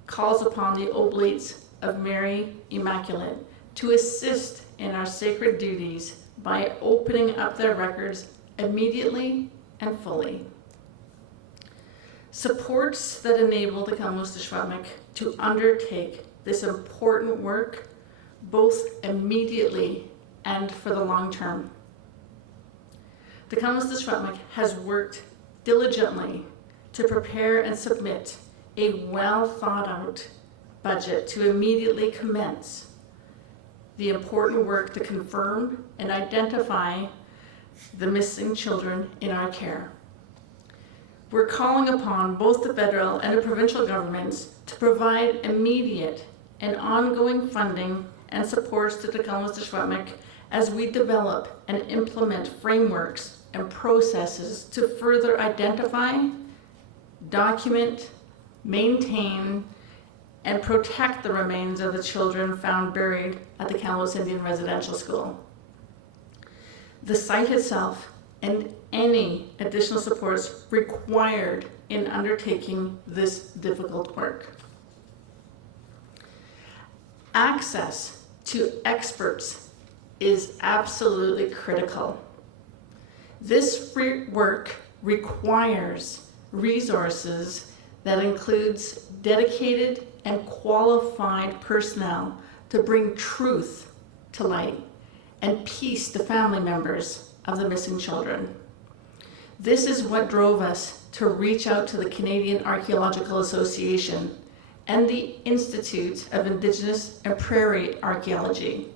calls upon the Oblates of Mary Immaculate to assist in our sacred duties by opening up their records immediately and fully. Supports that enable the Tk'emlúps to undertake this important work both immediately and for the long term. The Kamloops has worked diligently to prepare and submit a well thought out budget to immediately commence the important work to confirm and identify the missing children in our care. We're calling upon both the federal and the provincial governments to provide immediate and ongoing funding and supports to the Tk'emlúps as we develop and implement frameworks and processes to further identify, document, maintain, and protect the remains of the children found buried at the Kamloops Indian Residential School. The site itself and any additional supports required in undertaking this difficult work. Access to experts is absolutely critical. This work requires resources that includes dedicated and qualified personnel to bring truth to light and peace to family members of the missing children. This is what drove us to reach out to the Canadian Archaeological Association and the Institute of Indigenous and Prairie Archaeology.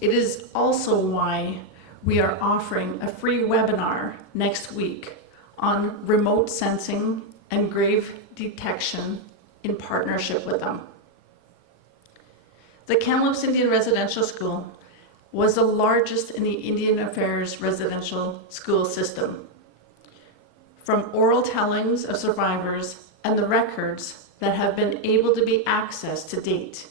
It is also why we are offering a free webinar next week on remote sensing and grave detection in partnership with them. The Kamloops Indian Residential School was the largest in the Indian Affairs residential school system. From oral tellings of survivors and the records that have been able to be accessed to date,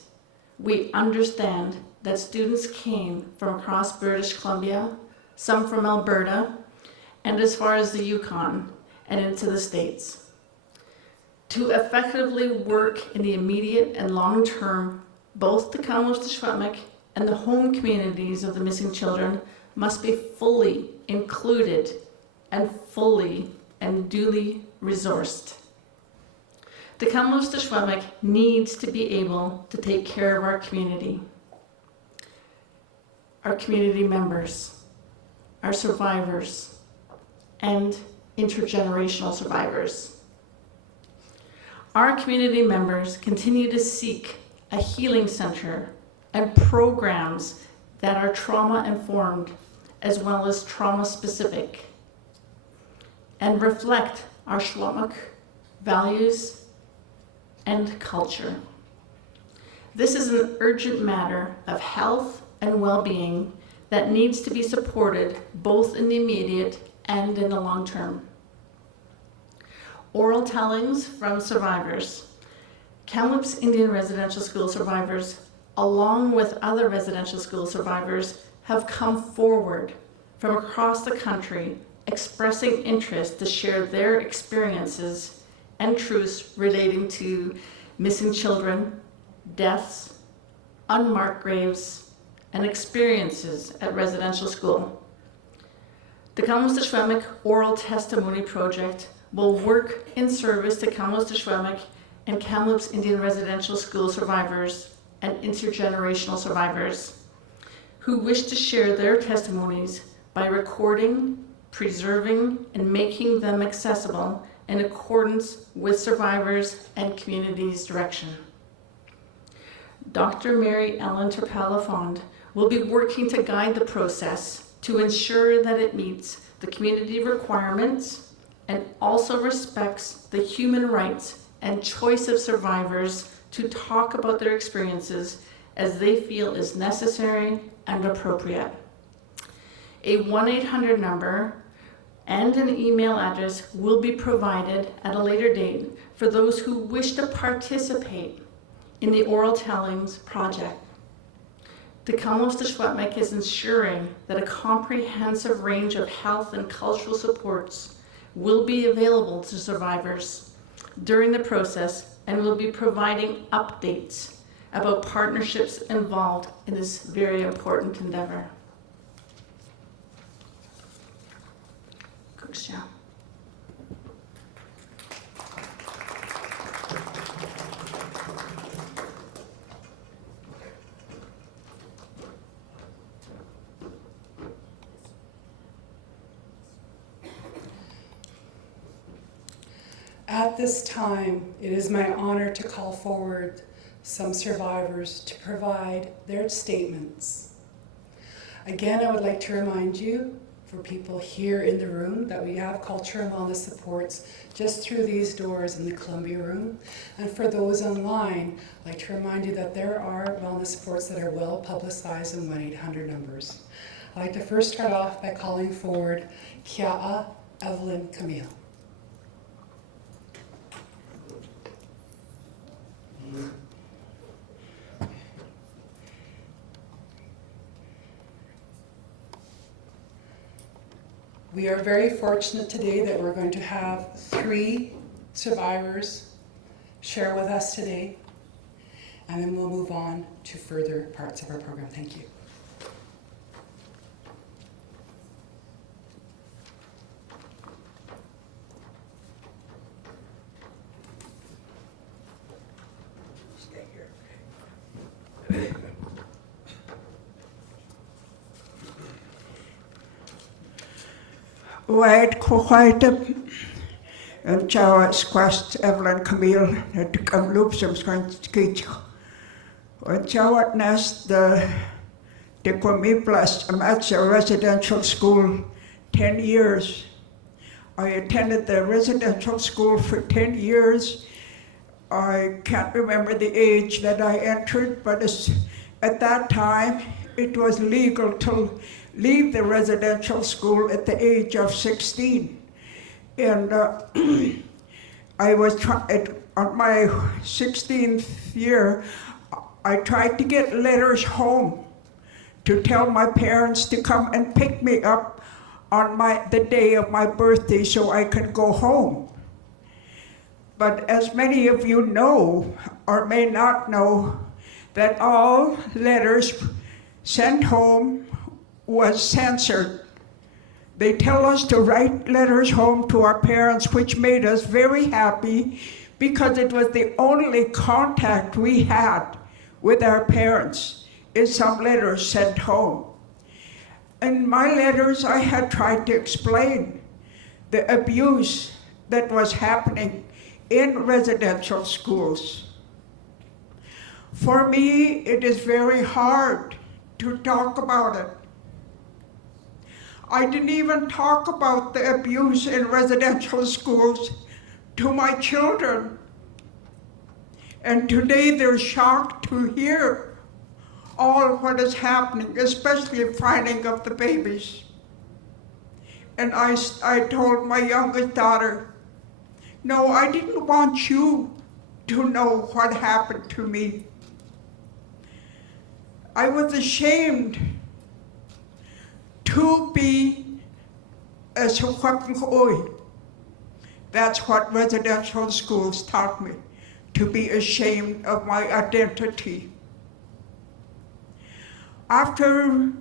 we understand that students came from across British Columbia, some from Alberta, and as far as the Yukon and into the States. To effectively work in the immediate and long term, both the Kamloops and the home communities of the missing children must be fully included and fully and duly resourced. The Kamloops needs to be able to take care of our community members, our survivors, and intergenerational survivors. Our community members continue to seek a healing center and programs that are trauma-informed as well as trauma-specific and reflect our Secwépemc values and culture. This is an urgent matter of health and well-being that needs to be supported both in the immediate and in the long term. Oral tellings from survivors. Kamloops Indian Residential School survivors, along with other residential school survivors, have come forward from across the country expressing interest to share their experiences and truths relating to missing children, deaths, unmarked graves, and experiences at residential school. The Tk'emlúps Oral Testimony Project will work in service to Tk'emlúps and Kamloops Indian Residential School survivors and intergenerational survivors who wish to share their testimonies by recording, preserving, and making them accessible in accordance with survivors and community's direction. Dr. Mary Ellen Turpel-Lafond will be working to guide the process to ensure that it meets the community requirements and also respects the human rights and choice of survivors to talk about their experiences as they feel is necessary and appropriate. A 1-800 number and an email address will be provided at a later date for those who wish to participate in the Oral Tellings project. The Tk'emlúps is ensuring that a comprehensive range of health and cultural supports will be available to survivors during the process and will be providing updates about partnerships involved in this very important endeavor. Cook's Chow. At this time, it is my honor to call forward some survivors to provide their statements. Again, I would like to remind you, for people here in the room, that we have culture and wellness supports just through these doors in the Columbia room. And for those online, I'd like to remind you that there are wellness supports that are well publicized in 1-800 numbers. I'd like to first start off by calling forward Kia Evelyn Camille. We are very fortunate today that we're going to have 3 survivors share with us today, and then we'll move on to further parts of our program. Thank you. White Cohite and Chow Squast Evelyn Camille at Kamloops Indian when Chow Nest the Tk'emlúps Residential School 10 years. I attended the residential school for 10 years. I can't remember the age that I entered, but at that time it was legal to leave the residential school at the age of 16. And I was on my 16th year, I tried to get letters home to tell my parents to come and pick me up on the day of my birthday so I could go home. But as many of you know, or may not know, that all letters sent home was censored. They tell us to write letters home to our parents, which made us very happy because it was the only contact we had with our parents, is some letters sent home. In my letters, I had tried to explain the abuse that was happening in residential schools. For me, it is very hard to talk about it. I didn't even talk about the abuse in residential schools to my children. And today they're shocked to hear all what is happening, especially finding of the babies. And I told my youngest daughter, no, I didn't want you to know what happened to me. I was ashamed to be Secwépemc. That's what residential schools taught me, to be ashamed of my identity. After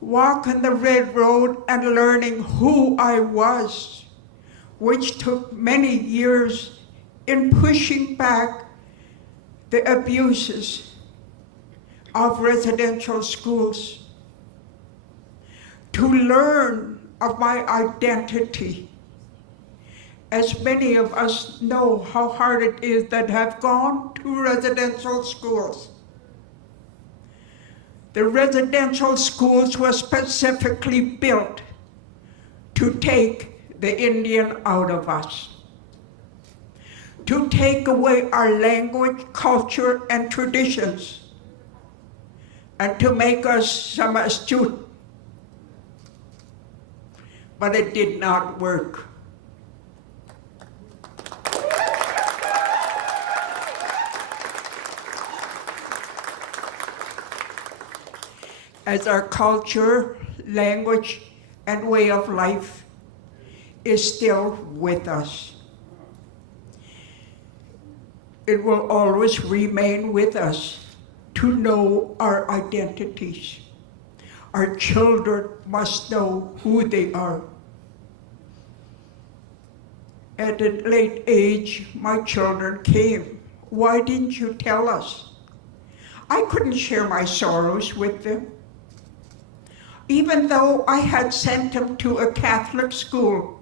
walking the red road and learning who I was, which took many years in pushing back the abuses of residential schools, to learn of my identity. As many of us know how hard it is that have gone to residential schools. The residential schools were specifically built to take the Indian out of us, to take away our language, culture, and traditions, and to make us some astute. But it did not work. As our culture, language, and way of life is still with us. It will always remain with us to know our identities. Our children must know who they are. At a late age, my children came. Why didn't you tell us? I couldn't share my sorrows with them. Even though I had sent them to a Catholic school,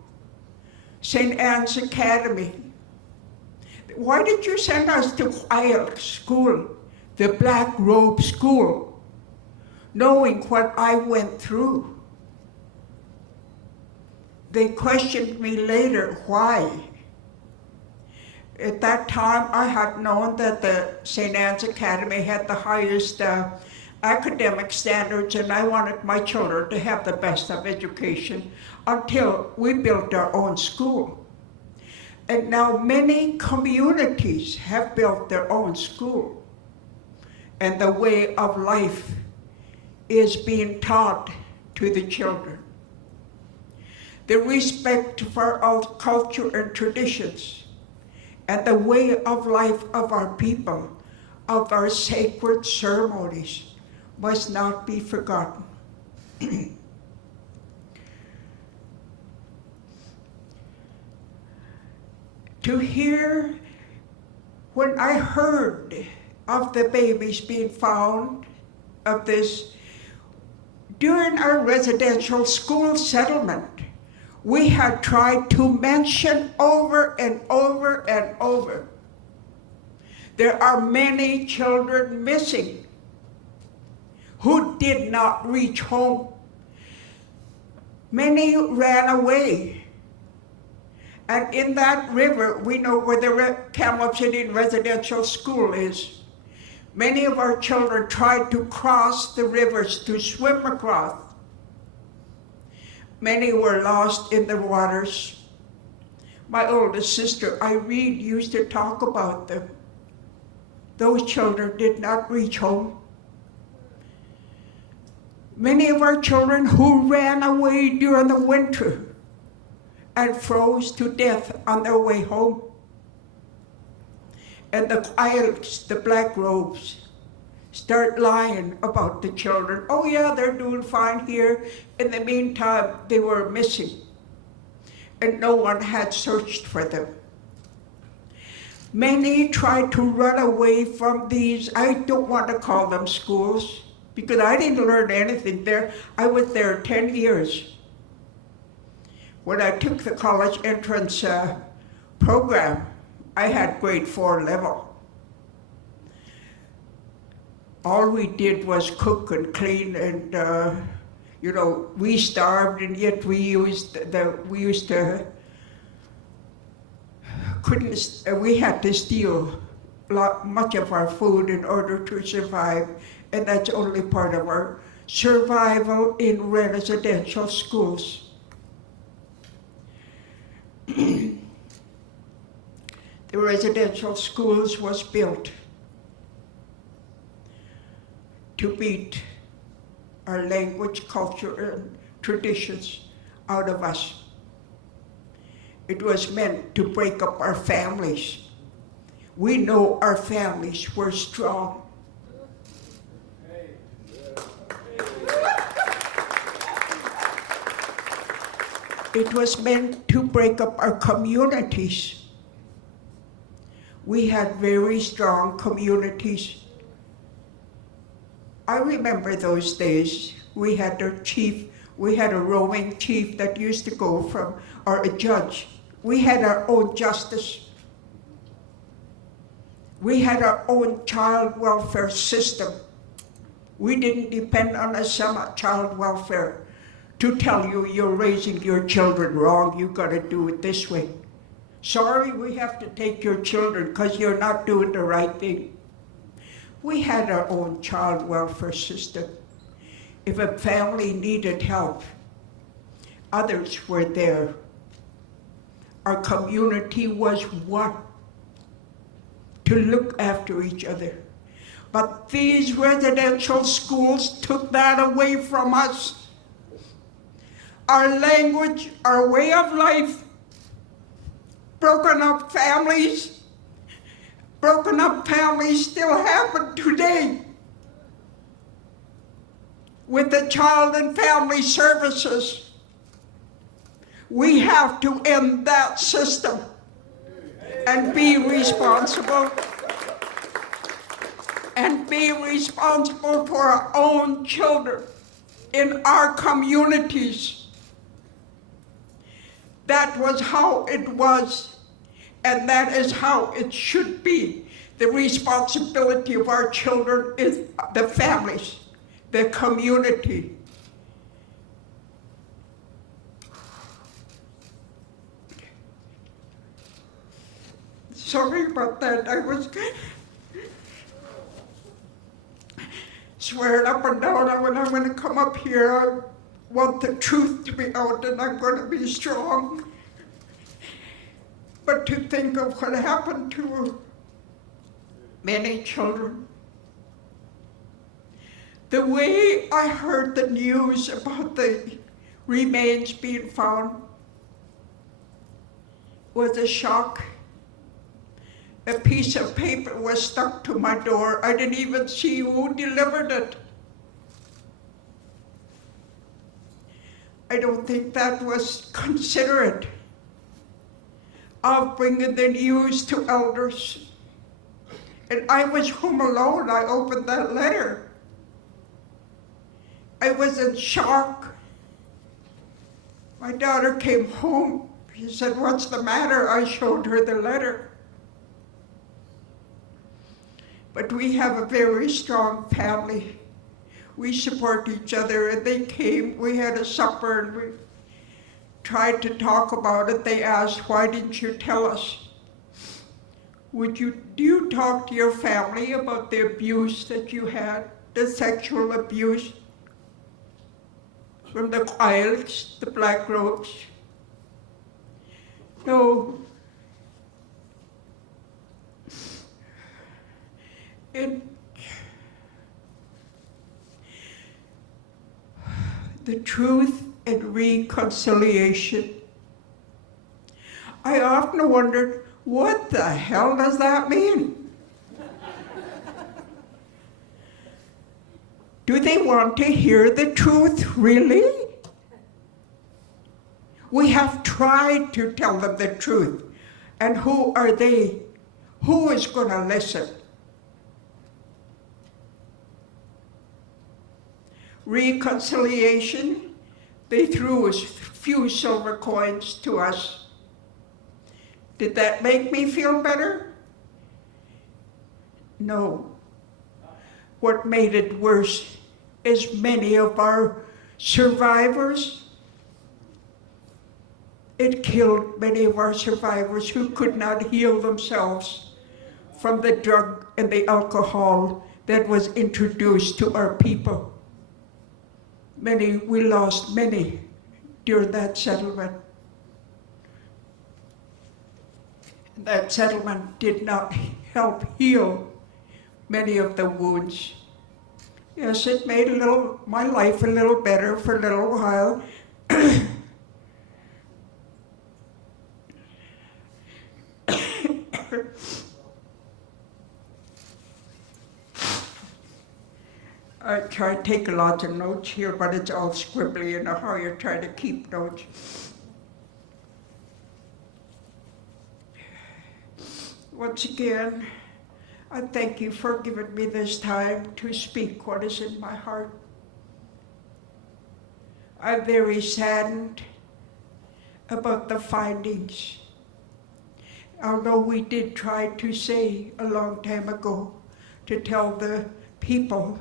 St. Anne's Academy. Why did you send us to Tk'emlúps school, the black robe school, knowing what I went through? They questioned me later, why? At that time, I had known that the St. Anne's Academy had the highest academic standards, and I wanted my children to have the best of education until we built our own school. And now many communities have built their own school, and the way of life is being taught to the children. The respect for our culture and traditions, and the way of life of our people, of our sacred ceremonies, must not be forgotten. To hear, when I heard of the babies being found, of this, during our residential school settlement, we had tried to mention over and over and over, there are many children missing who did not reach home. Many ran away. And in that river, we know where the Kamloops Indian Residential School is. Many of our children tried to cross the rivers to swim across. Many were lost in the waters. My oldest sister, Irene, used to talk about them. Those children did not reach home. Many of our children who ran away during the winter and froze to death on their way home. And the Tk'emlúps, the black robes, start lying about the children. Oh yeah, they're doing fine here. In the meantime, they were missing, and no one had searched for them. Many tried to run away from these, I don't want to call them schools, because I didn't learn anything there. I was there 10 years. When I took the college entrance program, I had grade 4 level. All we did was cook and clean, and we starved, and yet we had to steal much of our food in order to survive, and that's only part of our survival in residential schools. The residential schools was built to beat our language, culture, and traditions out of us. It was meant to break up our families. We know our families were strong. It was meant to break up our communities. We had very strong communities. I remember those days. We had a chief, we had a roving chief that used to go from, or a judge. We had our own justice. We had our own child welfare system. We didn't depend on a child welfare to tell you you're raising your children wrong, you gotta do it this way. Sorry, we have to take your children because you're not doing the right thing. We had our own child welfare system. If a family needed help, others were there. Our community was one to look after each other. But these residential schools took that away from us. Our language, our way of life, broken up families still happen today. With the Child and Family Services, we have to end that system and be responsible for our own children in our communities. That was how it was, and that is how it should be. The responsibility of our children is the families, the community. Sorry about that. I was swearing up and down that when I'm going to come up here, I want the truth to be out and I'm going to be strong. But to think of what happened to many children. The way I heard the news about the remains being found was a shock. A piece of paper was stuck to my door. I didn't even see who delivered it. I don't think that was considerate of bringing the news to elders. And I was home alone. I opened that letter. I was in shock. My daughter came home. She said, "What's the matter?" I showed her the letter. But we have a very strong family. We support each other, and they came, we had a supper, and we tried to talk about it. They asked, "Why didn't you tell us? Do you talk to your family about the abuse that you had, the sexual abuse from the Tk'emlúps, the black robes?" No. The truth and reconciliation. I often wondered, what the hell does that mean? Do they want to hear the truth, really? We have tried to tell them the truth. And who are they? Who is going to listen? Reconciliation, they threw a few silver coins to us. Did that make me feel better? No. What made it worse is many of our survivors. It killed many of our survivors who could not heal themselves from the drug and the alcohol that was introduced to our people. We lost many during that settlement. That settlement did not help heal many of the wounds. Yes, it made my life a little better for a little while. Chapter. I try to take lots of notes here, but it's all scribbly, you know how you're trying to keep notes. Once again, I thank you for giving me this time to speak what is in my heart. I'm very saddened about the findings. Although we did try to say a long time ago to tell the people,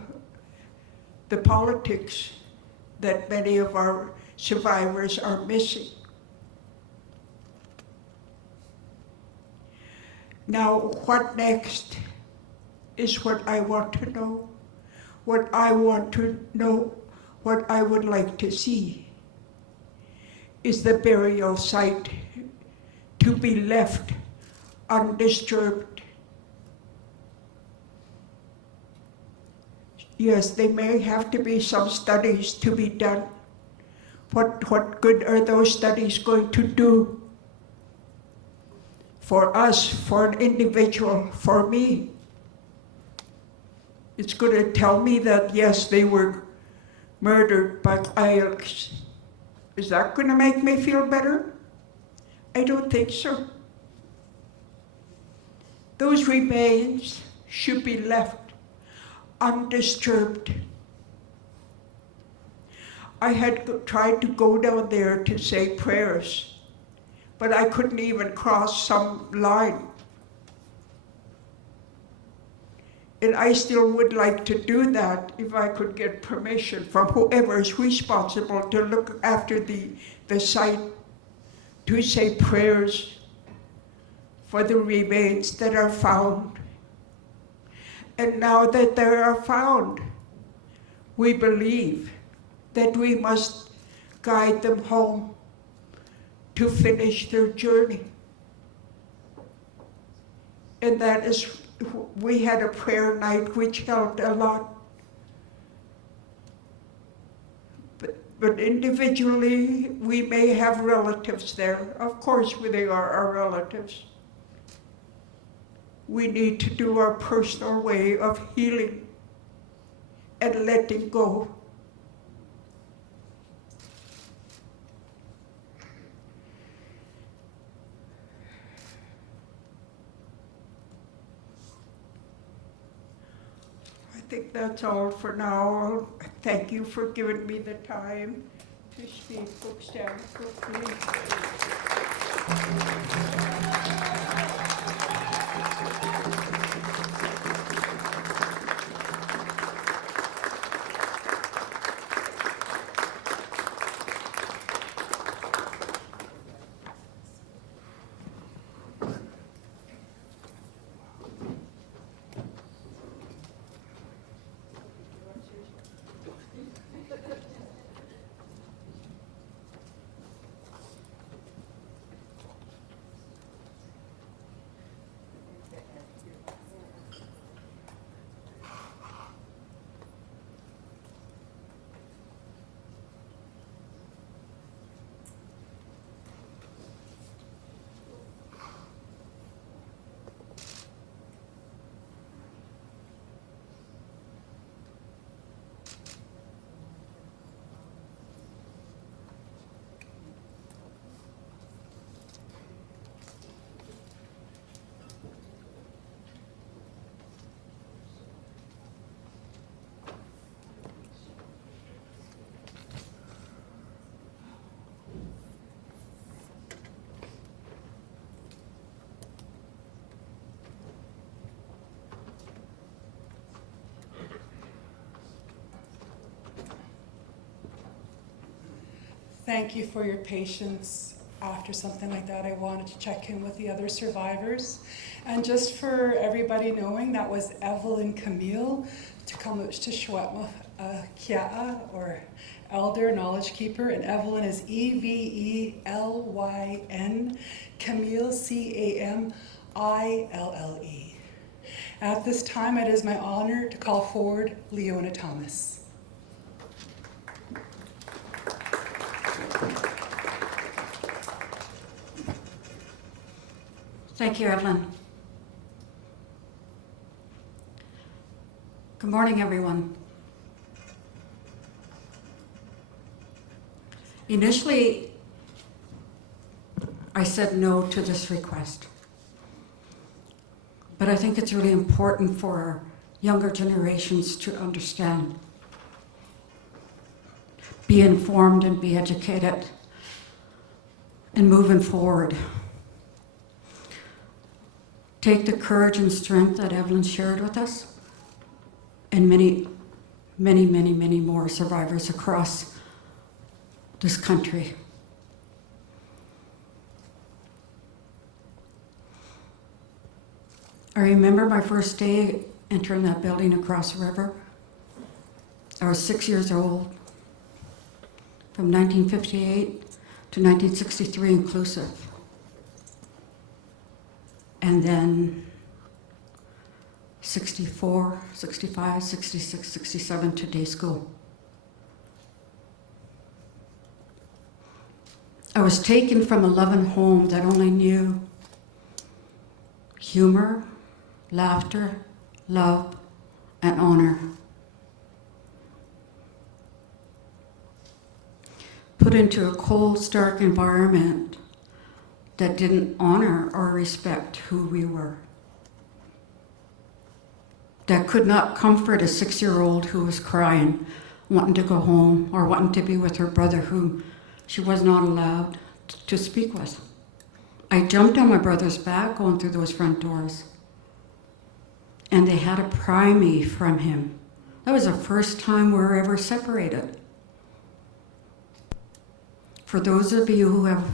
the politics, that many of our survivors are missing. Now, what next is what I want to know. What I want to know, what I would like to see, is the burial site to be left undisturbed. Yes, there may have to be some studies to be done. What good are those studies going to do for us, for an individual, for me? It's going to tell me that, yes, they were murdered by Tk'emlúps. Is that going to make me feel better? I don't think so. Those remains should be left undisturbed. I had tried to go down there to say prayers, but I couldn't even cross some line. And I still would like to do that if I could get permission from whoever is responsible to look after the site, to say prayers for the remains that are found. And now that they are found, we believe that we must guide them home to finish their journey. And that is, we had a prayer night which helped a lot. But individually, we may have relatives there. Of course, they are our relatives. We need to do our personal way of healing and letting go. I think that's all for now. Thank you for giving me the time to speak. Stand quickly. Thank you for your patience. After something like that, I wanted to check in with the other survivors. And just for everybody knowing, that was Evelyn Camille, Tk'emlúps Secwépemc Kia, or Elder Knowledge Keeper, and Evelyn is Evelyn, Camille, Camille. At this time, it is my honor to call forward Leona Thomas. Thank you, Evelyn. Good morning, everyone. Initially, I said no to this request, but I think it's really important for our younger generations to understand, be informed and be educated, and moving forward. Take the courage and strength that Evelyn shared with us, and many more survivors across this country. I remember my first day entering that building across the river. I was 6 years old, from 1958 to 1963 inclusive. And then 64, 65, 66, 67 to day school. I was taken from a loving home that only knew humor, laughter, love, and honor. Put into a cold, stark environment that didn't honor or respect who we were. That could not comfort a 6-year-old who was crying, wanting to go home, or wanting to be with her brother whom she was not allowed to speak with. I jumped on my brother's back going through those front doors, and they had to pry me from him. That was the first time we were ever separated. For those of you who have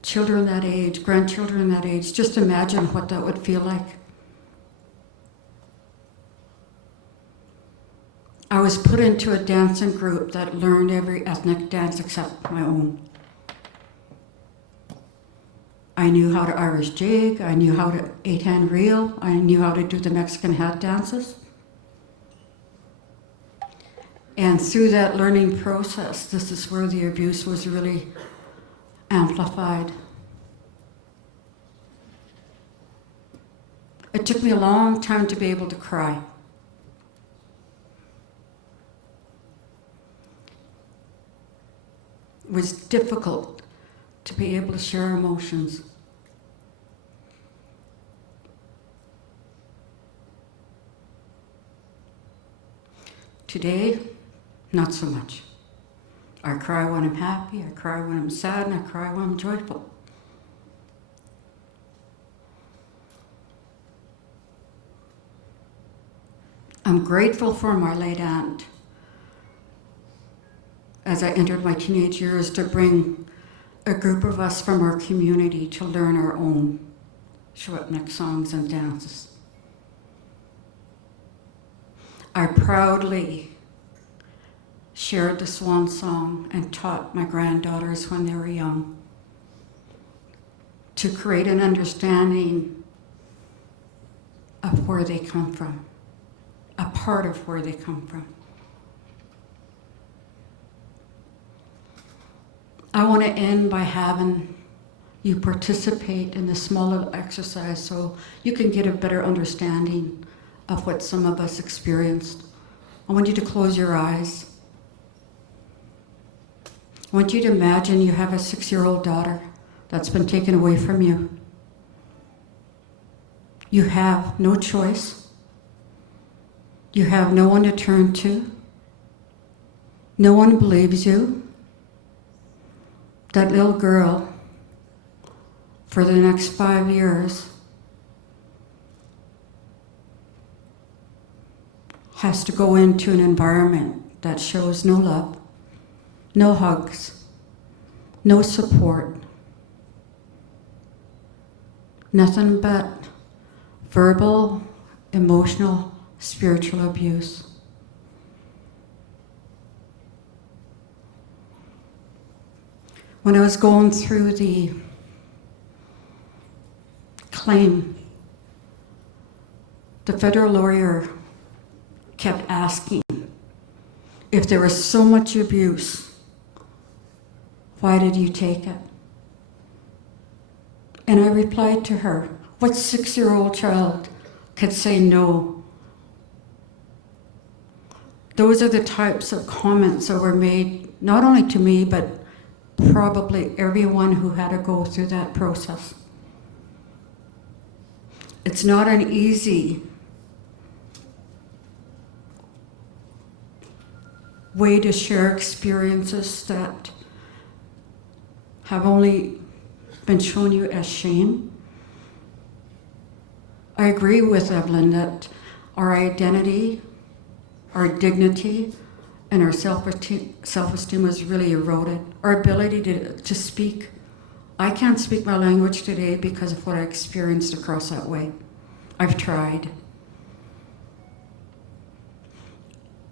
children that age, grandchildren that age, just imagine what that would feel like. I was put into a dancing group that learned every ethnic dance except my own. I knew how to Irish jig, I knew how to 8-hand reel, I knew how to do the Mexican hat dances. And through that learning process, this is where the abuse was really amplified. It took me a long time to be able to cry. It was difficult to be able to share emotions. Today, not so much. I cry when I'm happy, I cry when I'm sad, and I cry when I'm joyful. I'm grateful for my late aunt as I entered my teenage years to bring a group of us from our community to learn our own Secwépemc songs and dances. I proudly shared the swan song and taught my granddaughters when they were young to create an understanding of where they come from, a part of where they come from. I want to end by having you participate in this small little exercise so you can get a better understanding of what some of us experienced. I want you to close your eyes. I want you to imagine you have a 6-year-old daughter that's been taken away from you. You have no choice. You have no one to turn to. No one believes you. That little girl, for the next 5 years, has to go into an environment that shows no love, no hugs, no support, nothing but verbal, emotional, spiritual abuse. When I was going through the claim, the federal lawyer kept asking, if there was so much abuse, why did you take it? And I replied to her, what 6-year-old child could say no Those are the types of comments that were made, not only to me, but probably everyone who had to go through that process. It's not an easy way to share experiences that have only been shown you as shame. I agree with Evelyn that our identity, our dignity, and our self-esteem was really eroded. Our ability to speak. I can't speak my language today because of what I experienced across that way. I've tried.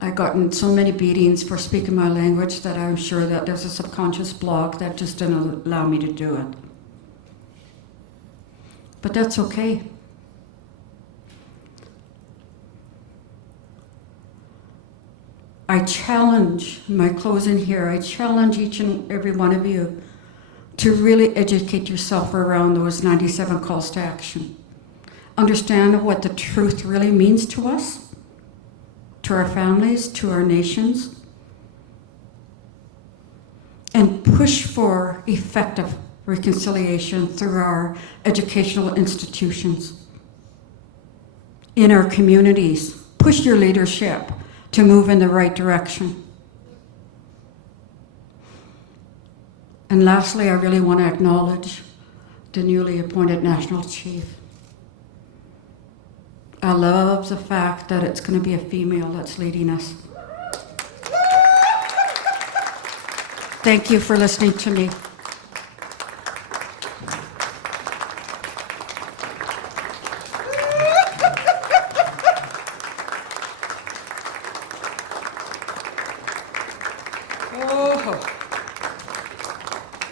I've gotten so many beatings for speaking my language that I'm sure that there's a subconscious block that just didn't allow me to do it. But that's okay. I challenge, my closing here, I challenge each and every one of you to really educate yourself around those 97 calls to action. Understand what the truth really means to us, to our families, to our nations, and push for effective reconciliation through our educational institutions, in our communities. Push your leadership to move in the right direction. And lastly, I really want to acknowledge the newly appointed National Chief. I love the fact that it's going to be a female that's leading us. Thank you for listening to me.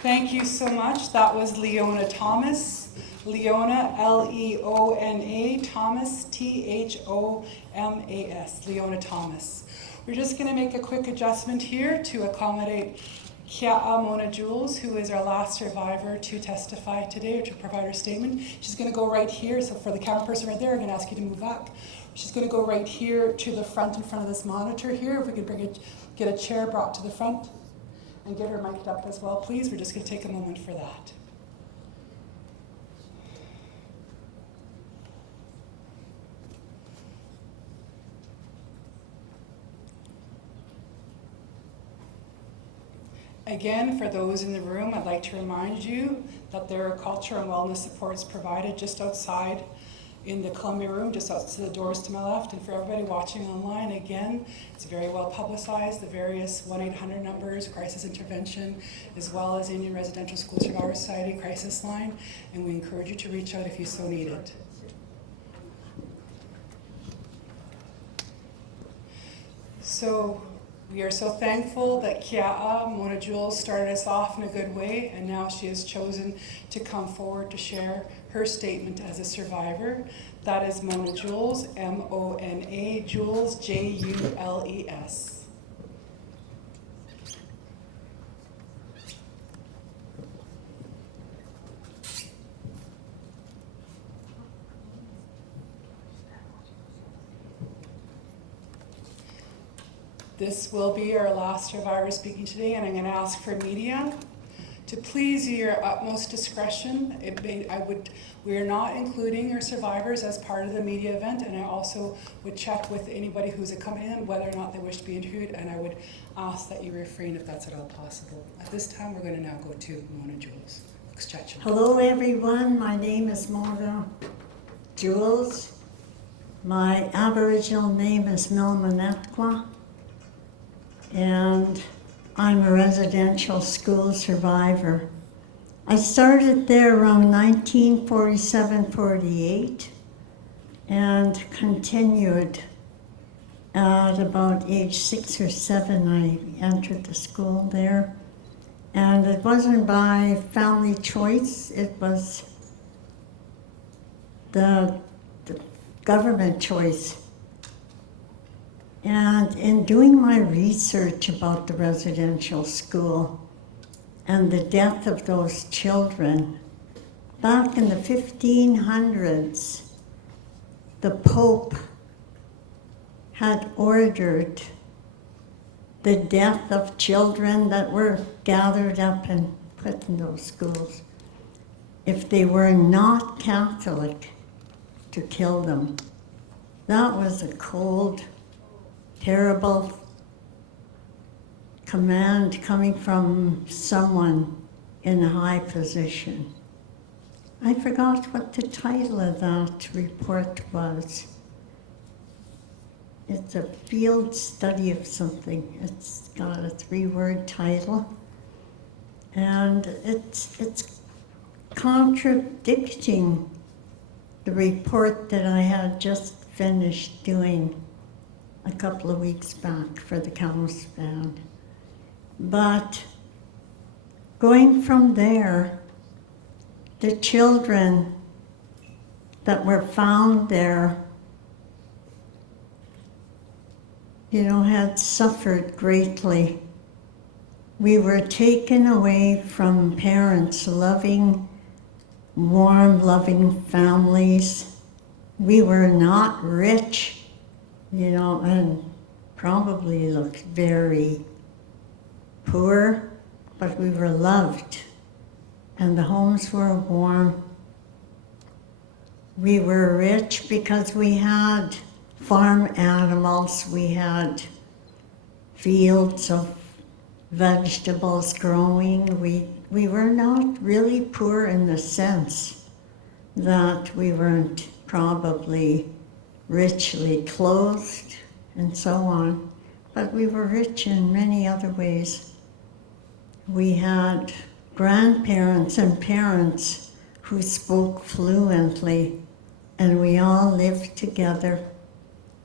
Thank you so much. That was Leona Thomas. Leona, Leona, Thomas, Thomas, Leona Thomas. We're just going to make a quick adjustment here to accommodate Kia'a Mona Jules, who is our last survivor to testify today or to provide her statement. She's going to go right here. So for the camera person right there, I'm going to ask you to move back. She's going to go right here to the front in front of this monitor here. If we could get a chair brought to the front and get her mic'd up as well, please. We're just going to take a moment for that. Again, for those in the room, I'd like to remind you that there are culture and wellness supports provided just outside in the Columbia room, just outside the doors to my left. And for everybody watching online, again, it's very well publicized, the various 1-800 numbers, crisis intervention, as well as Indian Residential School Survivor Society crisis line. And we encourage you to reach out if you so need it. So we are so thankful that Kia'a Mona Jules started us off in a good way, and now she has chosen to come forward to share her statement as a survivor. That is Mona Jules, M-O-N-A, Jules, J-U-L-E-S. This will be our last survivor speaking today, and I'm going to ask for media to please use your utmost discretion. We are not including our survivors as part of the media event, and I also would check with anybody who's accompanying them whether or not they wish to be interviewed, and I would ask that you refrain if that's at all possible. At this time, we're going to now go to Mona Jules. Hello everyone, my name is Mona Jules. My Aboriginal name is Milmanetqua, and I'm a residential school survivor. I started there around 1947-48 and continued at about age 6 or 7. I entered the school there. And it wasn't by family choice, it was the government choice. And in doing my research about the residential school and the death of those children, back in the 1500s, the Pope had ordered the death of children that were gathered up and put in those schools. If they were not Catholic, to kill them. That was a cold, terrible command coming from someone in a high position. I forgot what the title of that report was. It's a field study of something. It's got a 3-word title. And it's contradicting the report that I had just finished doing a couple of weeks back for the Kamloops band. But going from there, the children that were found there, had suffered greatly. We were taken away from parents, loving, warm, loving families. We were not rich, and probably looked very poor, but we were loved, and the homes were warm. We were rich because we had farm animals, we had fields of vegetables growing. We were not really poor in the sense that we weren't probably richly clothed and so on, but we were rich in many other ways. We had grandparents and parents who spoke fluently, and we all lived together.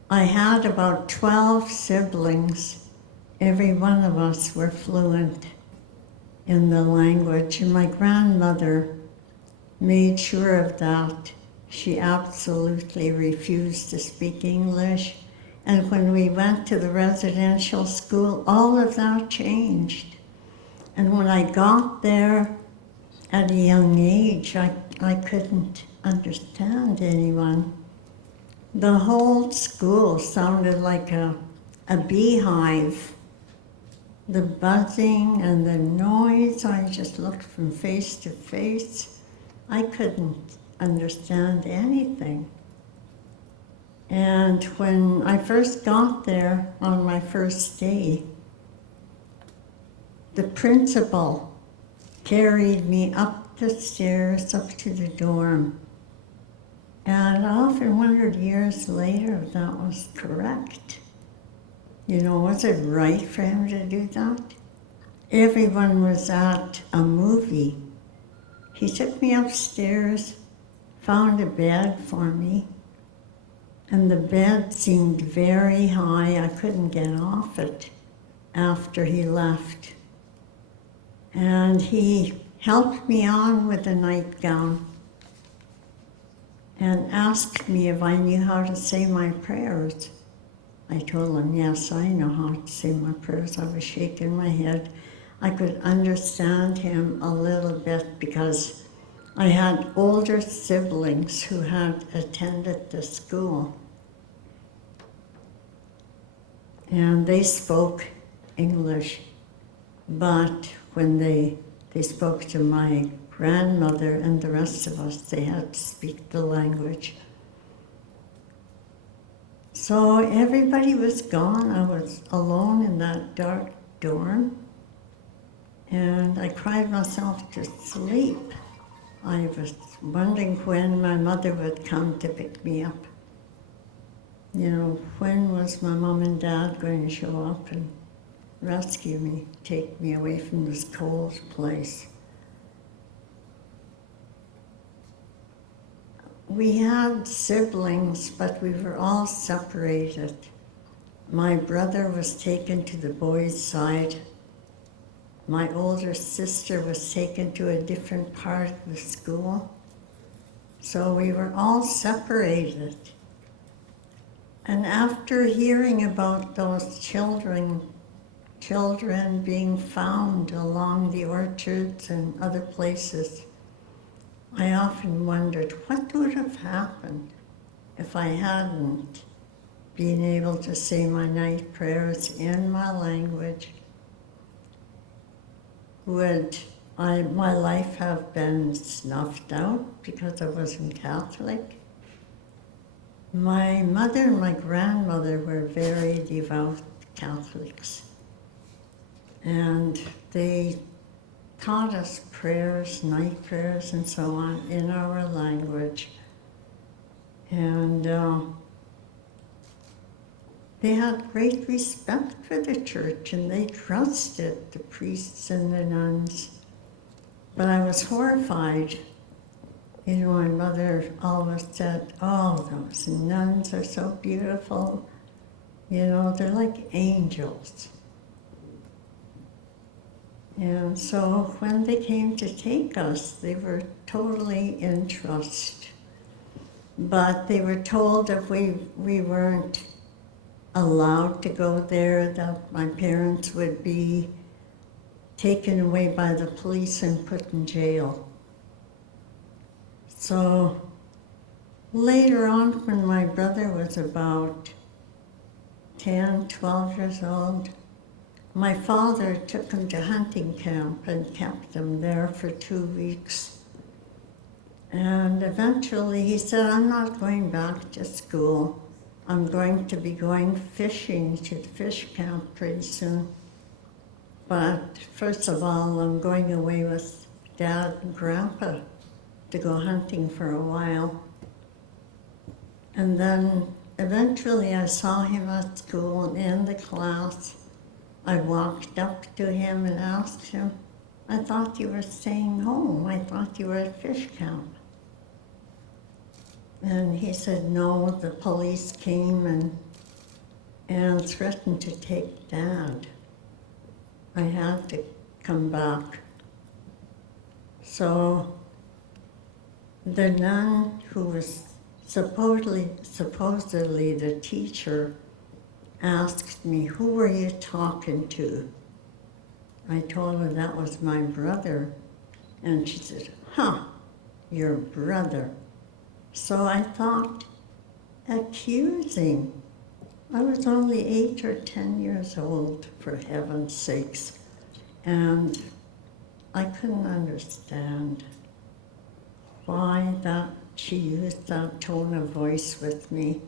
I had about 12 siblings. Every one of us were fluent in the language, and my grandmother made sure of that. She absolutely refused to speak English. And when we went to the residential school, all of that changed. And when I got there at a young age, I couldn't understand anyone. The whole school sounded like a beehive. The buzzing and the noise, I just looked from face to face. I couldn't understand anything. And when I first got there on my first day, the principal carried me up the stairs, up to the dorm. And I often wondered years later if that was correct. Was it right for him to do that? Everyone was at a movie. He took me upstairs, found a bed for me, and the bed seemed very high. I couldn't get off it after he left. And he helped me on with a nightgown and asked me if I knew how to say my prayers. I told him, yes, I know how to say my prayers. I was shaking my head. I could understand him a little bit because I had older siblings who had attended the school. And they spoke English, but when they spoke to my grandmother and the rest of us, they had to speak the language. So everybody was gone. I was alone in that dark dorm, and I cried myself to sleep. I was wondering when my mother would come to pick me up. When was my mom and dad going to show up and rescue me, take me away from this cold place? We had siblings, but we were all separated. My brother was taken to the boys' side. My older sister was taken to a different part of the school. So we were all separated. And after hearing about those children being found along the orchards and other places, I often wondered what would have happened if I hadn't being able to say my night prayers in my language, would my life have been snuffed out because I wasn't Catholic? My mother and my grandmother were very devout Catholics, and they taught us prayers, night prayers, and so on in our language. And they had great respect for the church, and they trusted the priests and the nuns. But I was horrified. You know, my mother always said, oh, those nuns are so beautiful. You know, they're like angels. And so when they came to take us, they were totally in trust. But they were told if we weren't allowed to go there, that my parents would be taken away by the police and put in jail. So later on, when my brother was about 10, 12 years old, my father took him to hunting camp and kept him there for 2 weeks. And eventually he said, I'm not going back to school. I'm going to be going fishing to the fish camp pretty soon. But first of all, I'm going away with Dad and Grandpa to go hunting for a while. And then eventually I saw him at school and in the class. I walked up to him and asked him, I thought you were staying home. I thought you were at fish camp. And he said, no, the police came and threatened to take Dad. I had to come back. So the nun who was supposedly the teacher asked me, who were you talking to? I told her that was my brother. And she said, your brother. So I thought, accusing. I was only 8 or 10 years old, for heaven's sakes. And I couldn't understand why she used that tone of voice with me.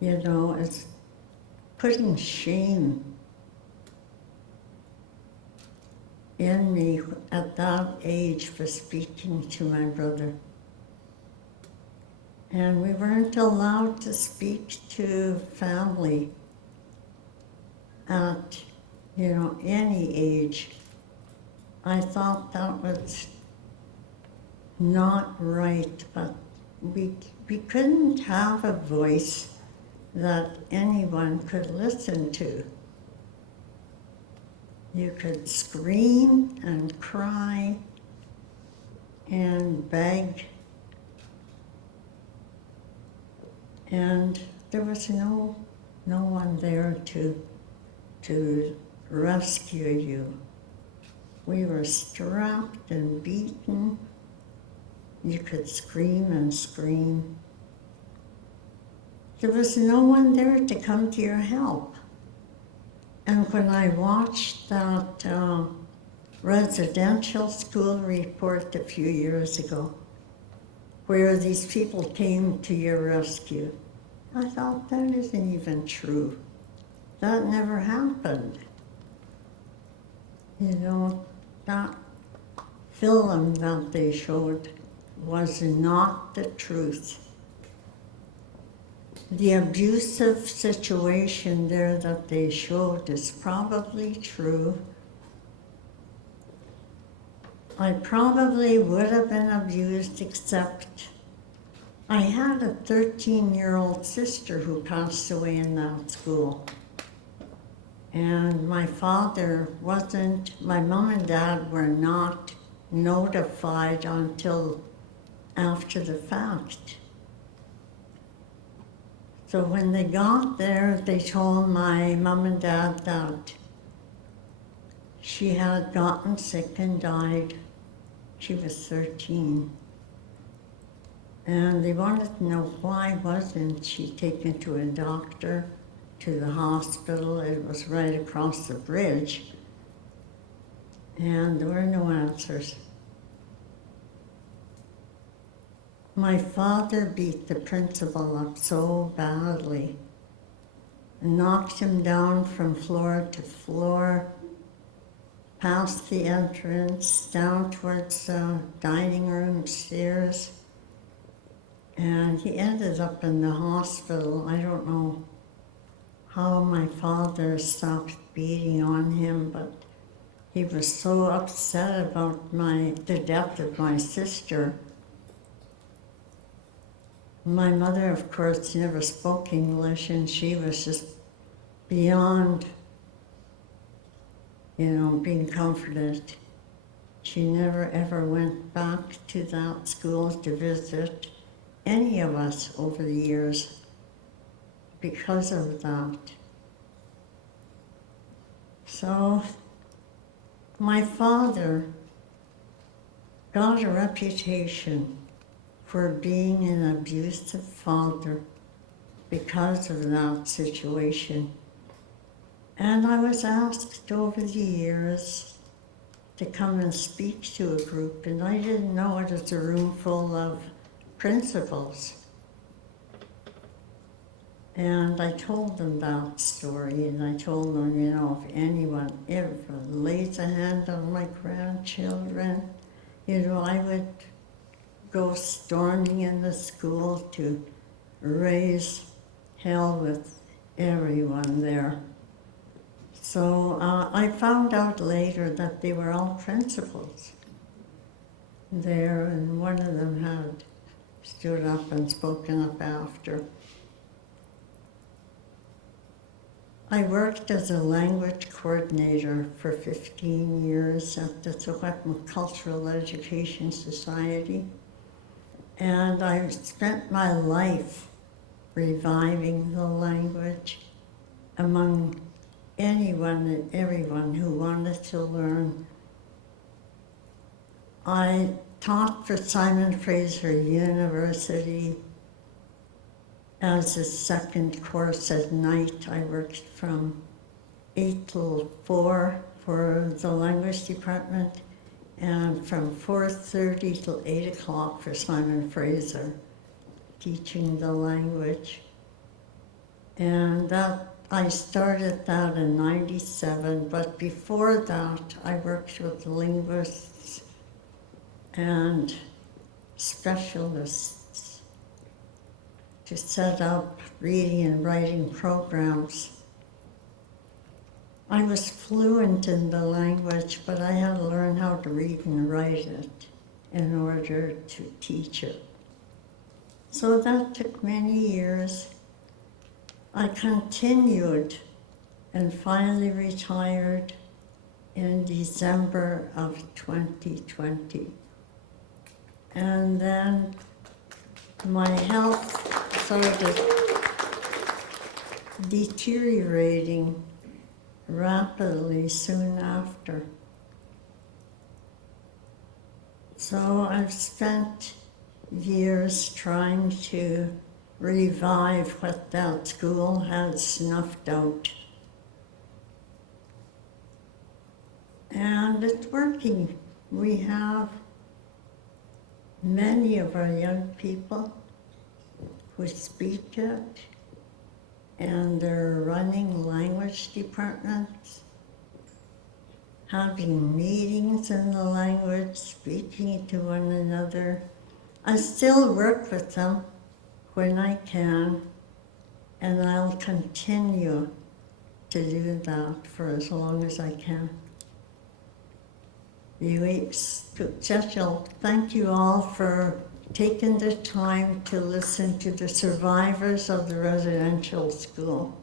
You know, it's putting shame in me at that age for speaking to my brother. And we weren't allowed to speak to family at, any age. I thought that was not right, but we couldn't have a voice that anyone could listen to. You could scream and cry and beg, and there was no one there to rescue you. We were strapped and beaten. You could scream and scream. There was no one there to come to your help. And when I watched that residential school report a few years ago, where these people came to your rescue, I thought, that isn't even true. That never happened. That film that they showed was not the truth. The abusive situation there that they showed is probably true. I probably would have been abused, except I had a 13-year-old sister who passed away in that school. And my mom and dad were not notified until after the fact. So when they got there, they told my mom and dad that she had gotten sick and died. She was 13. And they wanted to know why wasn't she taken to a doctor, to the hospital. It was right across the bridge. And there were no answers. My father beat the principal up so badly, knocked him down from floor to floor, past the entrance, down towards the dining room stairs. And he ended up in the hospital. I don't know how my father stopped beating on him, but he was so upset about the death of my sister. My mother, of course, never spoke English, and she was just beyond, being comforted. She never ever went back to that school to visit any of us over the years because of that. So my father got a reputation for being an abusive father because of that situation. And I was asked over the years to come and speak to a group, and I didn't know it was a room full of principals. And I told them that story, and I told them, if anyone ever lays a hand on my grandchildren, I would go storming in the school to raise hell with everyone there. So I found out later that they were all principals there, and one of them had stood up and spoken up after. I worked as a language coordinator for 15 years at the Secwépemc Cultural Education Society, and I spent my life reviving the language among anyone and everyone who wanted to learn. I taught for Simon Fraser University as a second course at night. I worked from 8 till 4 for the language department, and from 4:30 till 8 o'clock for Simon Fraser, teaching the language. And I started that in '97, but before that I worked with linguists and specialists to set up reading and writing programs. I was fluent in the language, but I had to learn how to read and write it in order to teach it. So that took many years. I continued and finally retired in December of 2020. And then my health started deteriorating rapidly soon after. So I've spent years trying to revive what that school had snuffed out. And it's working. We have many of our young people who speak it, and they're running language departments, having meetings in the language, speaking to one another. I still work with them when I can, and I'll continue to do that for as long as I can. Thank you all for taking the time to listen to the survivors of the residential school.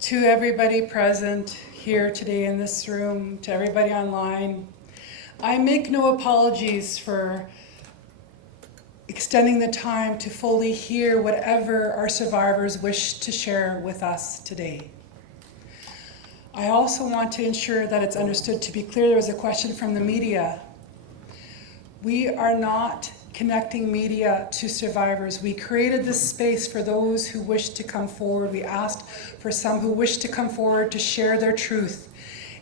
To everybody present here today in this room, to everybody online, I make no apologies for extending the time to fully hear whatever our survivors wish to share with us today. I also want to ensure that it's understood. To be clear, there was a question from the media. We are not connecting media to survivors. We created this space for those who wish to come forward. We asked for some who wish to come forward to share their truth.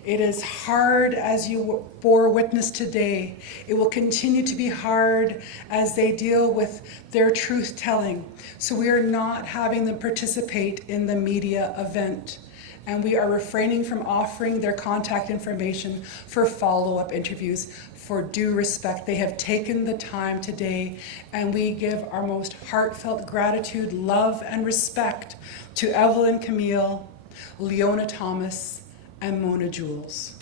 It is hard as you bore witness today. It will continue to be hard as they deal with their truth telling. So we are not having them participate in the media event. And we are refraining from offering their contact information for follow-up interviews. For due respect, they have taken the time today, and we give our most heartfelt gratitude, love, and respect to Evelyn Camille, Leona Thomas, and Mona Jules.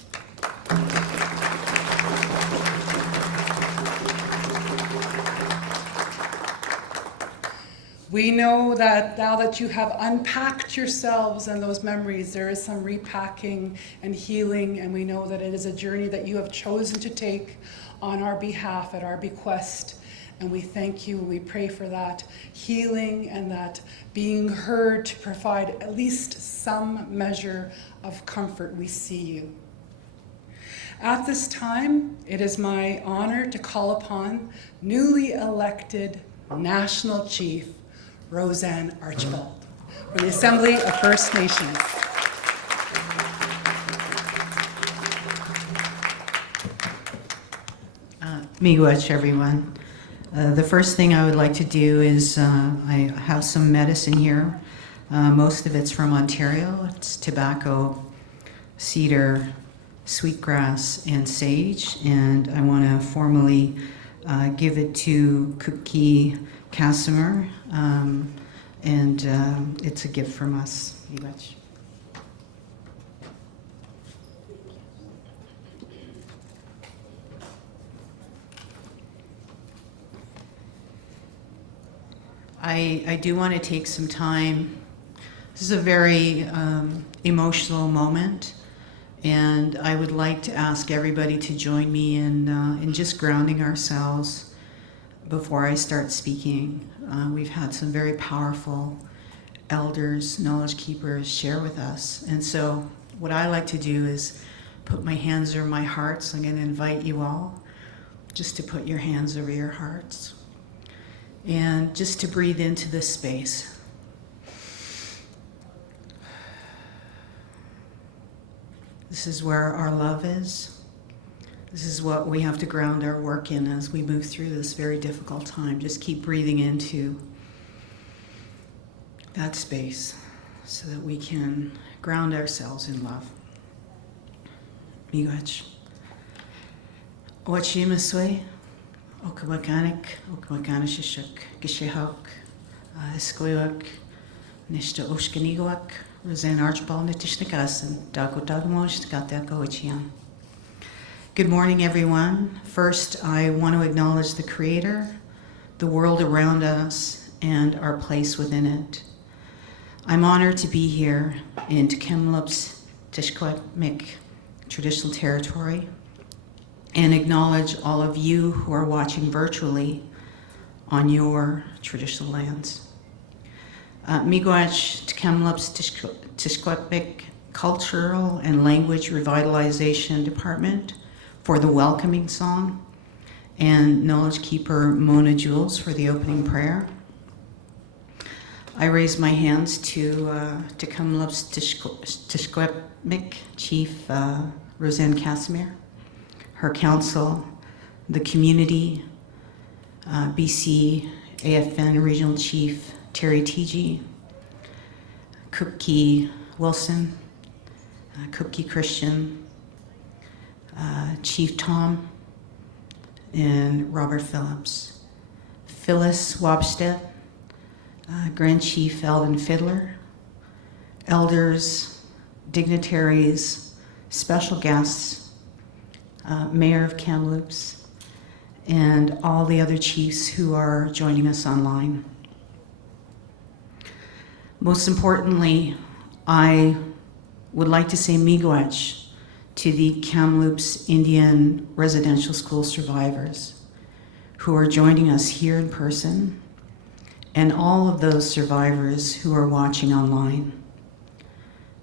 We know that now that you have unpacked yourselves and those memories, there is some repacking and healing, and we know that it is a journey that you have chosen to take on our behalf, at our bequest. And we thank you, and we pray for that healing and that being heard to provide at least some measure of comfort. We see you. At this time, it is my honor to call upon newly elected National Chief Roseanne Archibald for the Assembly of First Nations. Miigwech, everyone. The first thing I would like to do is I have some medicine here. Most of it's from Ontario. It's tobacco, cedar, sweetgrass, and sage. And I want to formally give it to Cookie Casimir. And it's a gift from us. Miigwech. I do want to take some time. This is a very emotional moment, and I would like to ask everybody to join me in just grounding ourselves before I start speaking. We've had some very powerful elders, knowledge keepers share with us, and so what I like to do is put my hands over my heart. So I'm going to invite you all just to put your hands over your hearts. And just to breathe into this space. This is where our love is. This is what we have to ground our work in as we move through this very difficult time. Just keep breathing into that space so that we can ground ourselves in love. Miigwech. Oachimaswe. Okawakanik, Okawakanishishuk, Gishihok, Esquewak, Nishta Oshkanigawak, Roseanne Archibald, Nitishnikassan, Dakotagamoj, Gatakoichian. Good morning, everyone. First, I want to acknowledge the Creator, the world around us, and our place within it. I'm honored to be here in Tk'emlúps, Secwépemc traditional territory, and acknowledge all of you who are watching virtually on your traditional lands. Miigwech Tk'emlúps Secwépemc Cultural and Language Revitalization Department for the welcoming song, and Knowledge Keeper Mona Jules for the opening prayer. I raise my hands to Tk'emlúps Secwépemc Chief Roseanne Casimir, her council, the community, BC AFN Regional Chief Terry Tg, Cookie Wilson, Cookie Christian, Chief Tom, and Robert Phillips, Phyllis Wobstead, Grand Chief Alvin Fiddler, elders, dignitaries, special guests, Mayor of Kamloops, and all the other chiefs who are joining us online. Most importantly, I would like to say miigwech to the Kamloops Indian Residential School survivors who are joining us here in person, and all of those survivors who are watching online.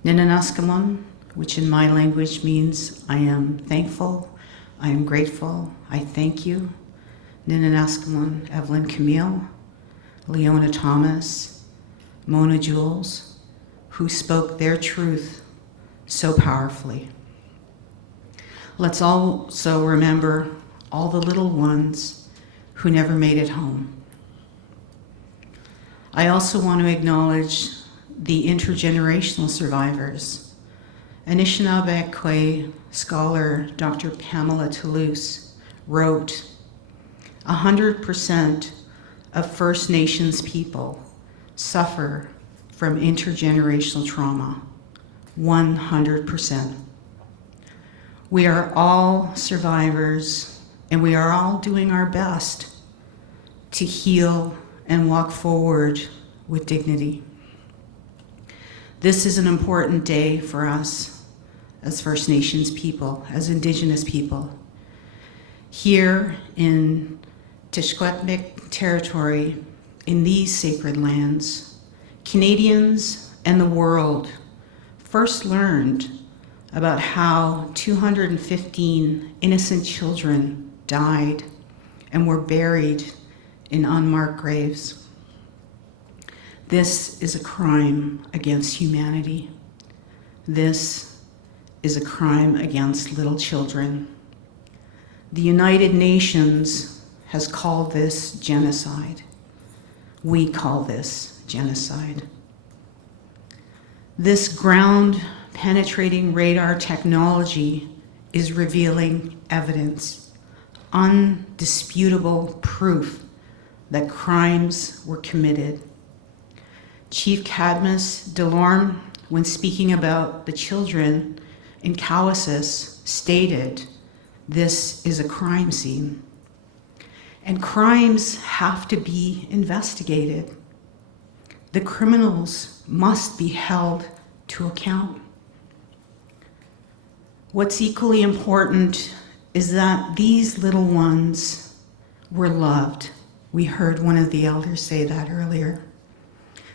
Ninanaskamon, which in my language means I am thankful, I am grateful, I thank you. Ninanaskamon Evelyn Camille, Leona Thomas, Mona Jules, who spoke their truth so powerfully. Let's also remember all the little ones who never made it home. I also want to acknowledge the intergenerational survivors. Anishinaabe scholar Dr. Pamela Toulouse wrote, 100% of First Nations people suffer from intergenerational trauma. 100%. We are all survivors, and we are all doing our best to heal and walk forward with dignity. This is an important day for us as First Nations people, as Indigenous people. Here in Tk'emlúps territory, in these sacred lands, Canadians and the world first learned about how 215 innocent children died and were buried in unmarked graves. This is a crime against humanity. This is a crime against little children. The United Nations has called this genocide. We call this genocide. This ground-penetrating radar technology is revealing evidence, undisputable proof that crimes were committed. Chief Cadmus Delorme, when speaking about the children in Cowessess, stated, "This is a crime scene." And crimes have to be investigated. The criminals must be held to account. What's equally important is that these little ones were loved. We heard one of the elders say that earlier.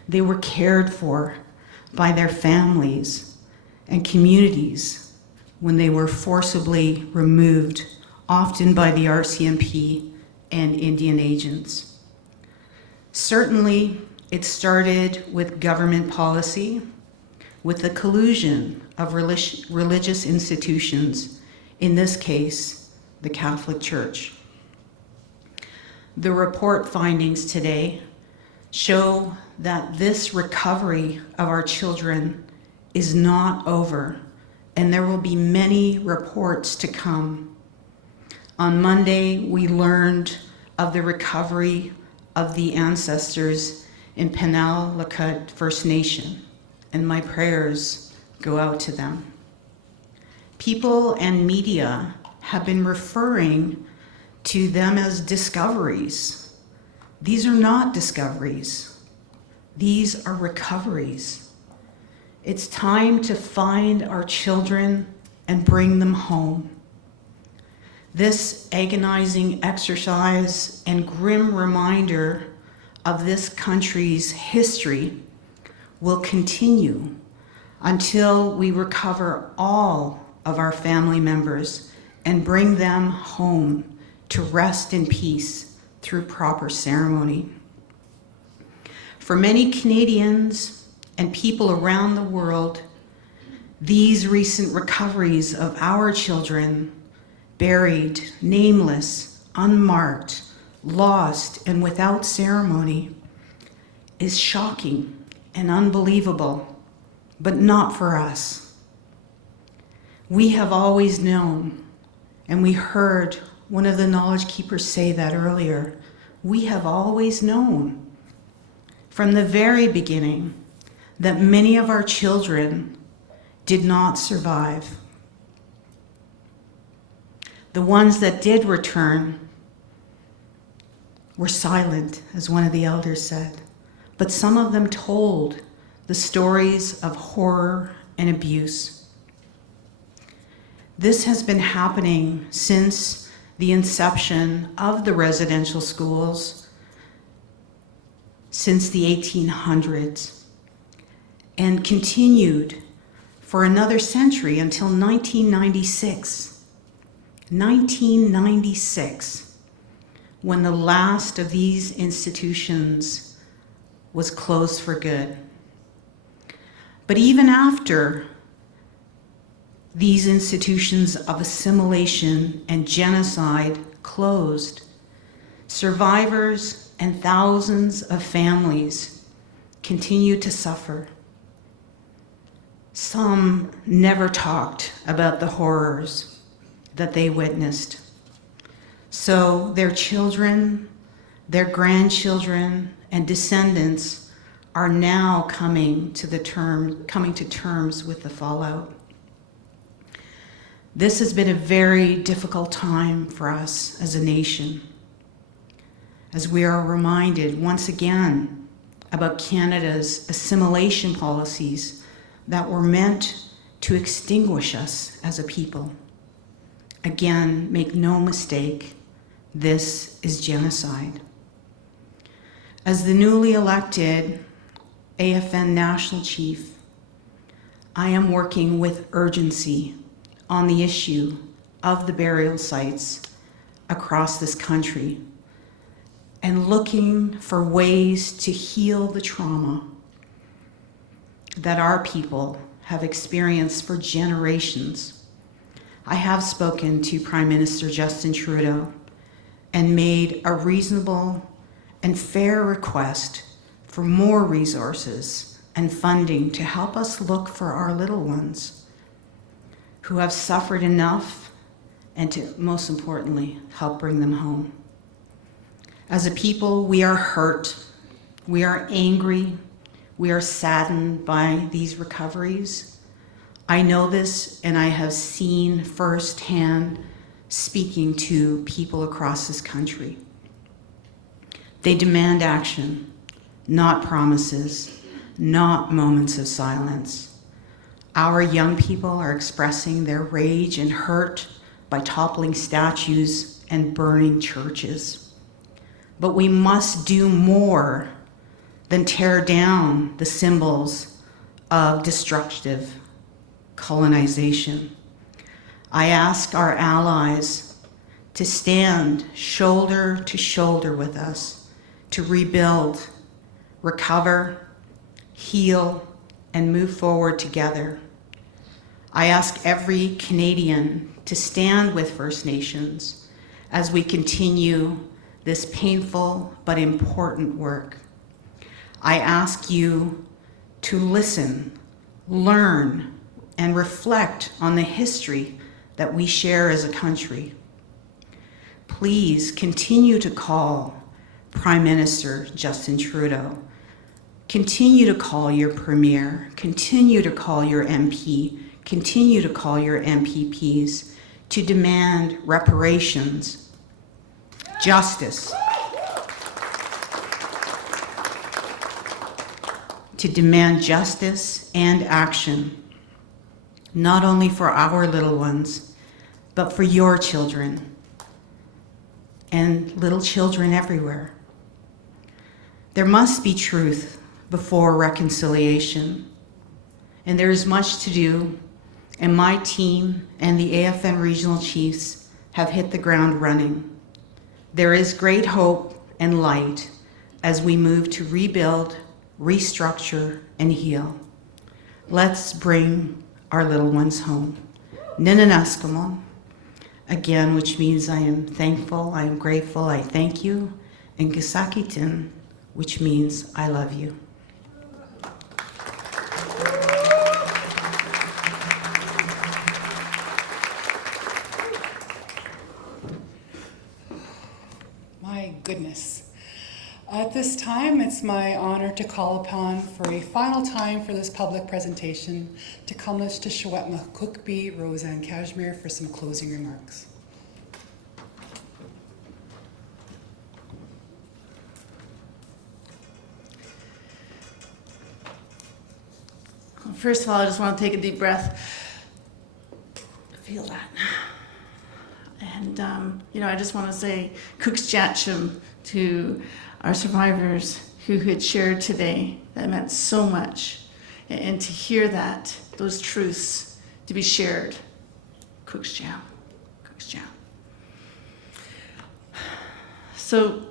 They were cared for by their families and communities when they were forcibly removed, often by the RCMP and Indian agents. Certainly, it started with government policy, with the collusion of religious institutions, in this case, the Catholic Church. The report findings today show that this recovery of our children is not over, and there will be many reports to come. On Monday, we learned of the recovery of the ancestors in Tk'emlúps First Nation, and my prayers go out to them. People and media have been referring to them as discoveries. These are not discoveries. These are recoveries. It's time to find our children and bring them home. This agonizing exercise and grim reminder of this country's history will continue until we recover all of our family members and bring them home to rest in peace through proper ceremony. For many Canadians and people around the world, these recent recoveries of our children, buried, nameless, unmarked, lost, and without ceremony, is shocking and unbelievable, but not for us. We have always known, and we heard one of the knowledge keepers say that earlier, we have always known from the very beginning that many of our children did not survive. The ones that did return were silent, as one of the elders said, but some of them told the stories of horror and abuse. This has been happening since the inception of the residential schools, since the 1800s, and continued for another century until 1996. 1996, when the last of these institutions was closed for good. But even after these institutions of assimilation and genocide closed, survivors and thousands of families continue to suffer. Some never talked about the horrors that they witnessed. So their children, their grandchildren, and descendants are now coming to terms with the fallout. This has been a very difficult time for us as a nation, as we are reminded once again about Canada's assimilation policies that were meant to extinguish us as a people. Again, make no mistake, this is genocide. As the newly elected AFN National Chief, I am working with urgency on the issue of the burial sites across this country and looking for ways to heal the trauma that our people have experienced for generations. I have spoken to Prime Minister Justin Trudeau and made a reasonable and fair request for more resources and funding to help us look for our little ones who have suffered enough, and to, most importantly, help bring them home. As a people, we are hurt, we are angry, we are saddened by these recoveries. I know this, and I have seen firsthand speaking to people across this country. They demand action, not promises, not moments of silence. Our young people are expressing their rage and hurt by toppling statues and burning churches. But we must do more than tear down the symbols of destructive colonization. I ask our allies to stand shoulder to shoulder with us to rebuild, recover, heal, and move forward together. I ask every Canadian to stand with First Nations as we continue this painful but important work. I ask you to listen, learn, and reflect on the history that we share as a country. Please continue to call Prime Minister Justin Trudeau. Continue to call your Premier. Continue to call your MP. Continue to call your MPPs to demand reparations, justice, to demand justice and action, not only for our little ones, but for your children and little children everywhere. There must be truth before reconciliation, and there is much to do, and my team and the AFN regional chiefs have hit the ground running. There is great hope and light as we move to rebuild, restructure, and heal. Let's bring our little ones home. Ninanaskamo, again, which means I am thankful, I am grateful, I thank you, and Gisakitin, which means I love you. My goodness. At this time, it's my honor to call upon for a final time for this public presentation Tk'emlúps to Secwépemc Cookbee Roseanne Cashmere for some closing remarks. First of all, I just want to take a deep breath. feel that. And, I just want to say Tk'emlúps to our survivors who had shared today. That meant so much. And to hear that, those truths to be shared. Tk'emlúps. So,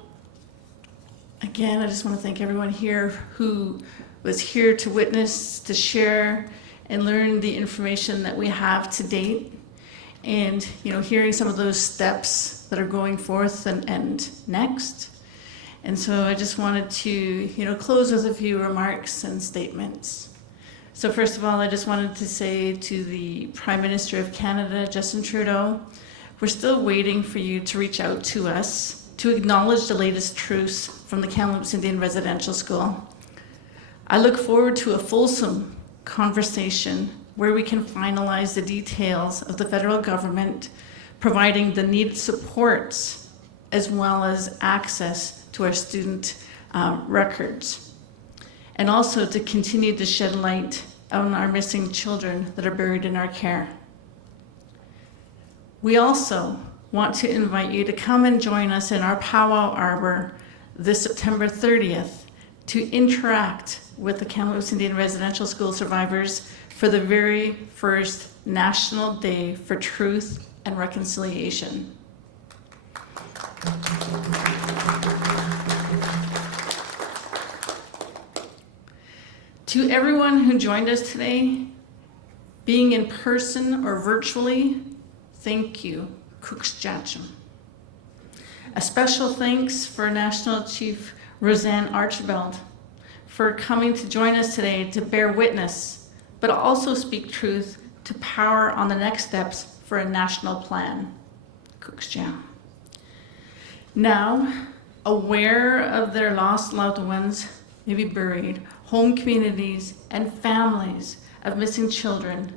again, I just want to thank everyone here who was here to witness, to share, and learn the information that we have to date. And, hearing some of those steps that are going forth and next. And so I just wanted to, close with a few remarks and statements. So first of all, I just wanted to say to the Prime Minister of Canada, Justin Trudeau, we're still waiting for you to reach out to us to acknowledge the latest truths from the Kamloops Indian Residential School. I look forward to a fulsome conversation where we can finalize the details of the federal government providing the needed supports as well as access to our student records, and also to continue to shed light on our missing children that are buried in our care. We also want to invite you to come and join us in our powwow arbor this September 30th to interact with the Kamloops Indian Residential School survivors for the very first National Day for Truth and Reconciliation. To everyone who joined us today, being in person or virtually, thank you. Tk'emlúps. A special thanks for National Chief Roseanne Archibald for coming to join us today to bear witness, but also speak truth to power on the next steps for a national plan. Tk'emlúps. Now, aware of their lost loved ones, maybe buried, home communities, and families of missing children,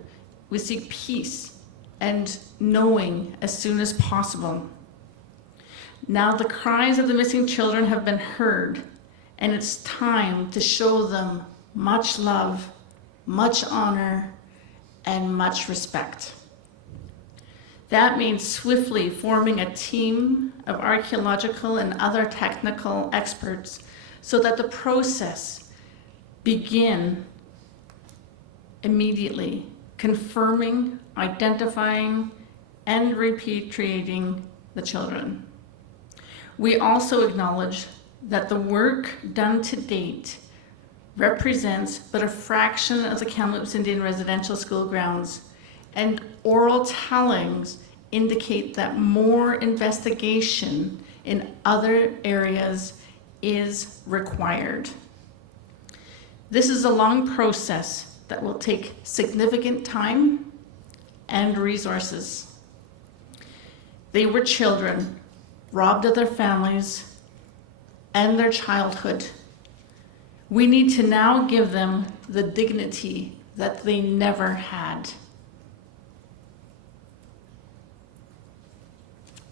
we seek peace and knowing as soon as possible. Now the cries of the missing children have been heard, and it's time to show them much love, much honor, and much respect. That means swiftly forming a team of archaeological and other technical experts so that the process begin immediately, confirming, identifying, and repatriating the children. We also acknowledge that the work done to date represents but a fraction of the Kamloops Indian Residential School grounds, and oral tellings indicate that more investigation in other areas is required. This is a long process that will take significant time and resources. They were children robbed of their families and their childhood. We need to now give them the dignity that they never had.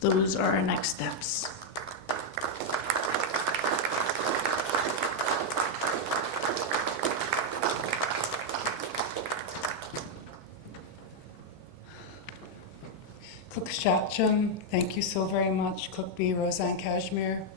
Those are our next steps. Tk'emlúps, thank you so very much, Cookbee Roseanne Cashmere.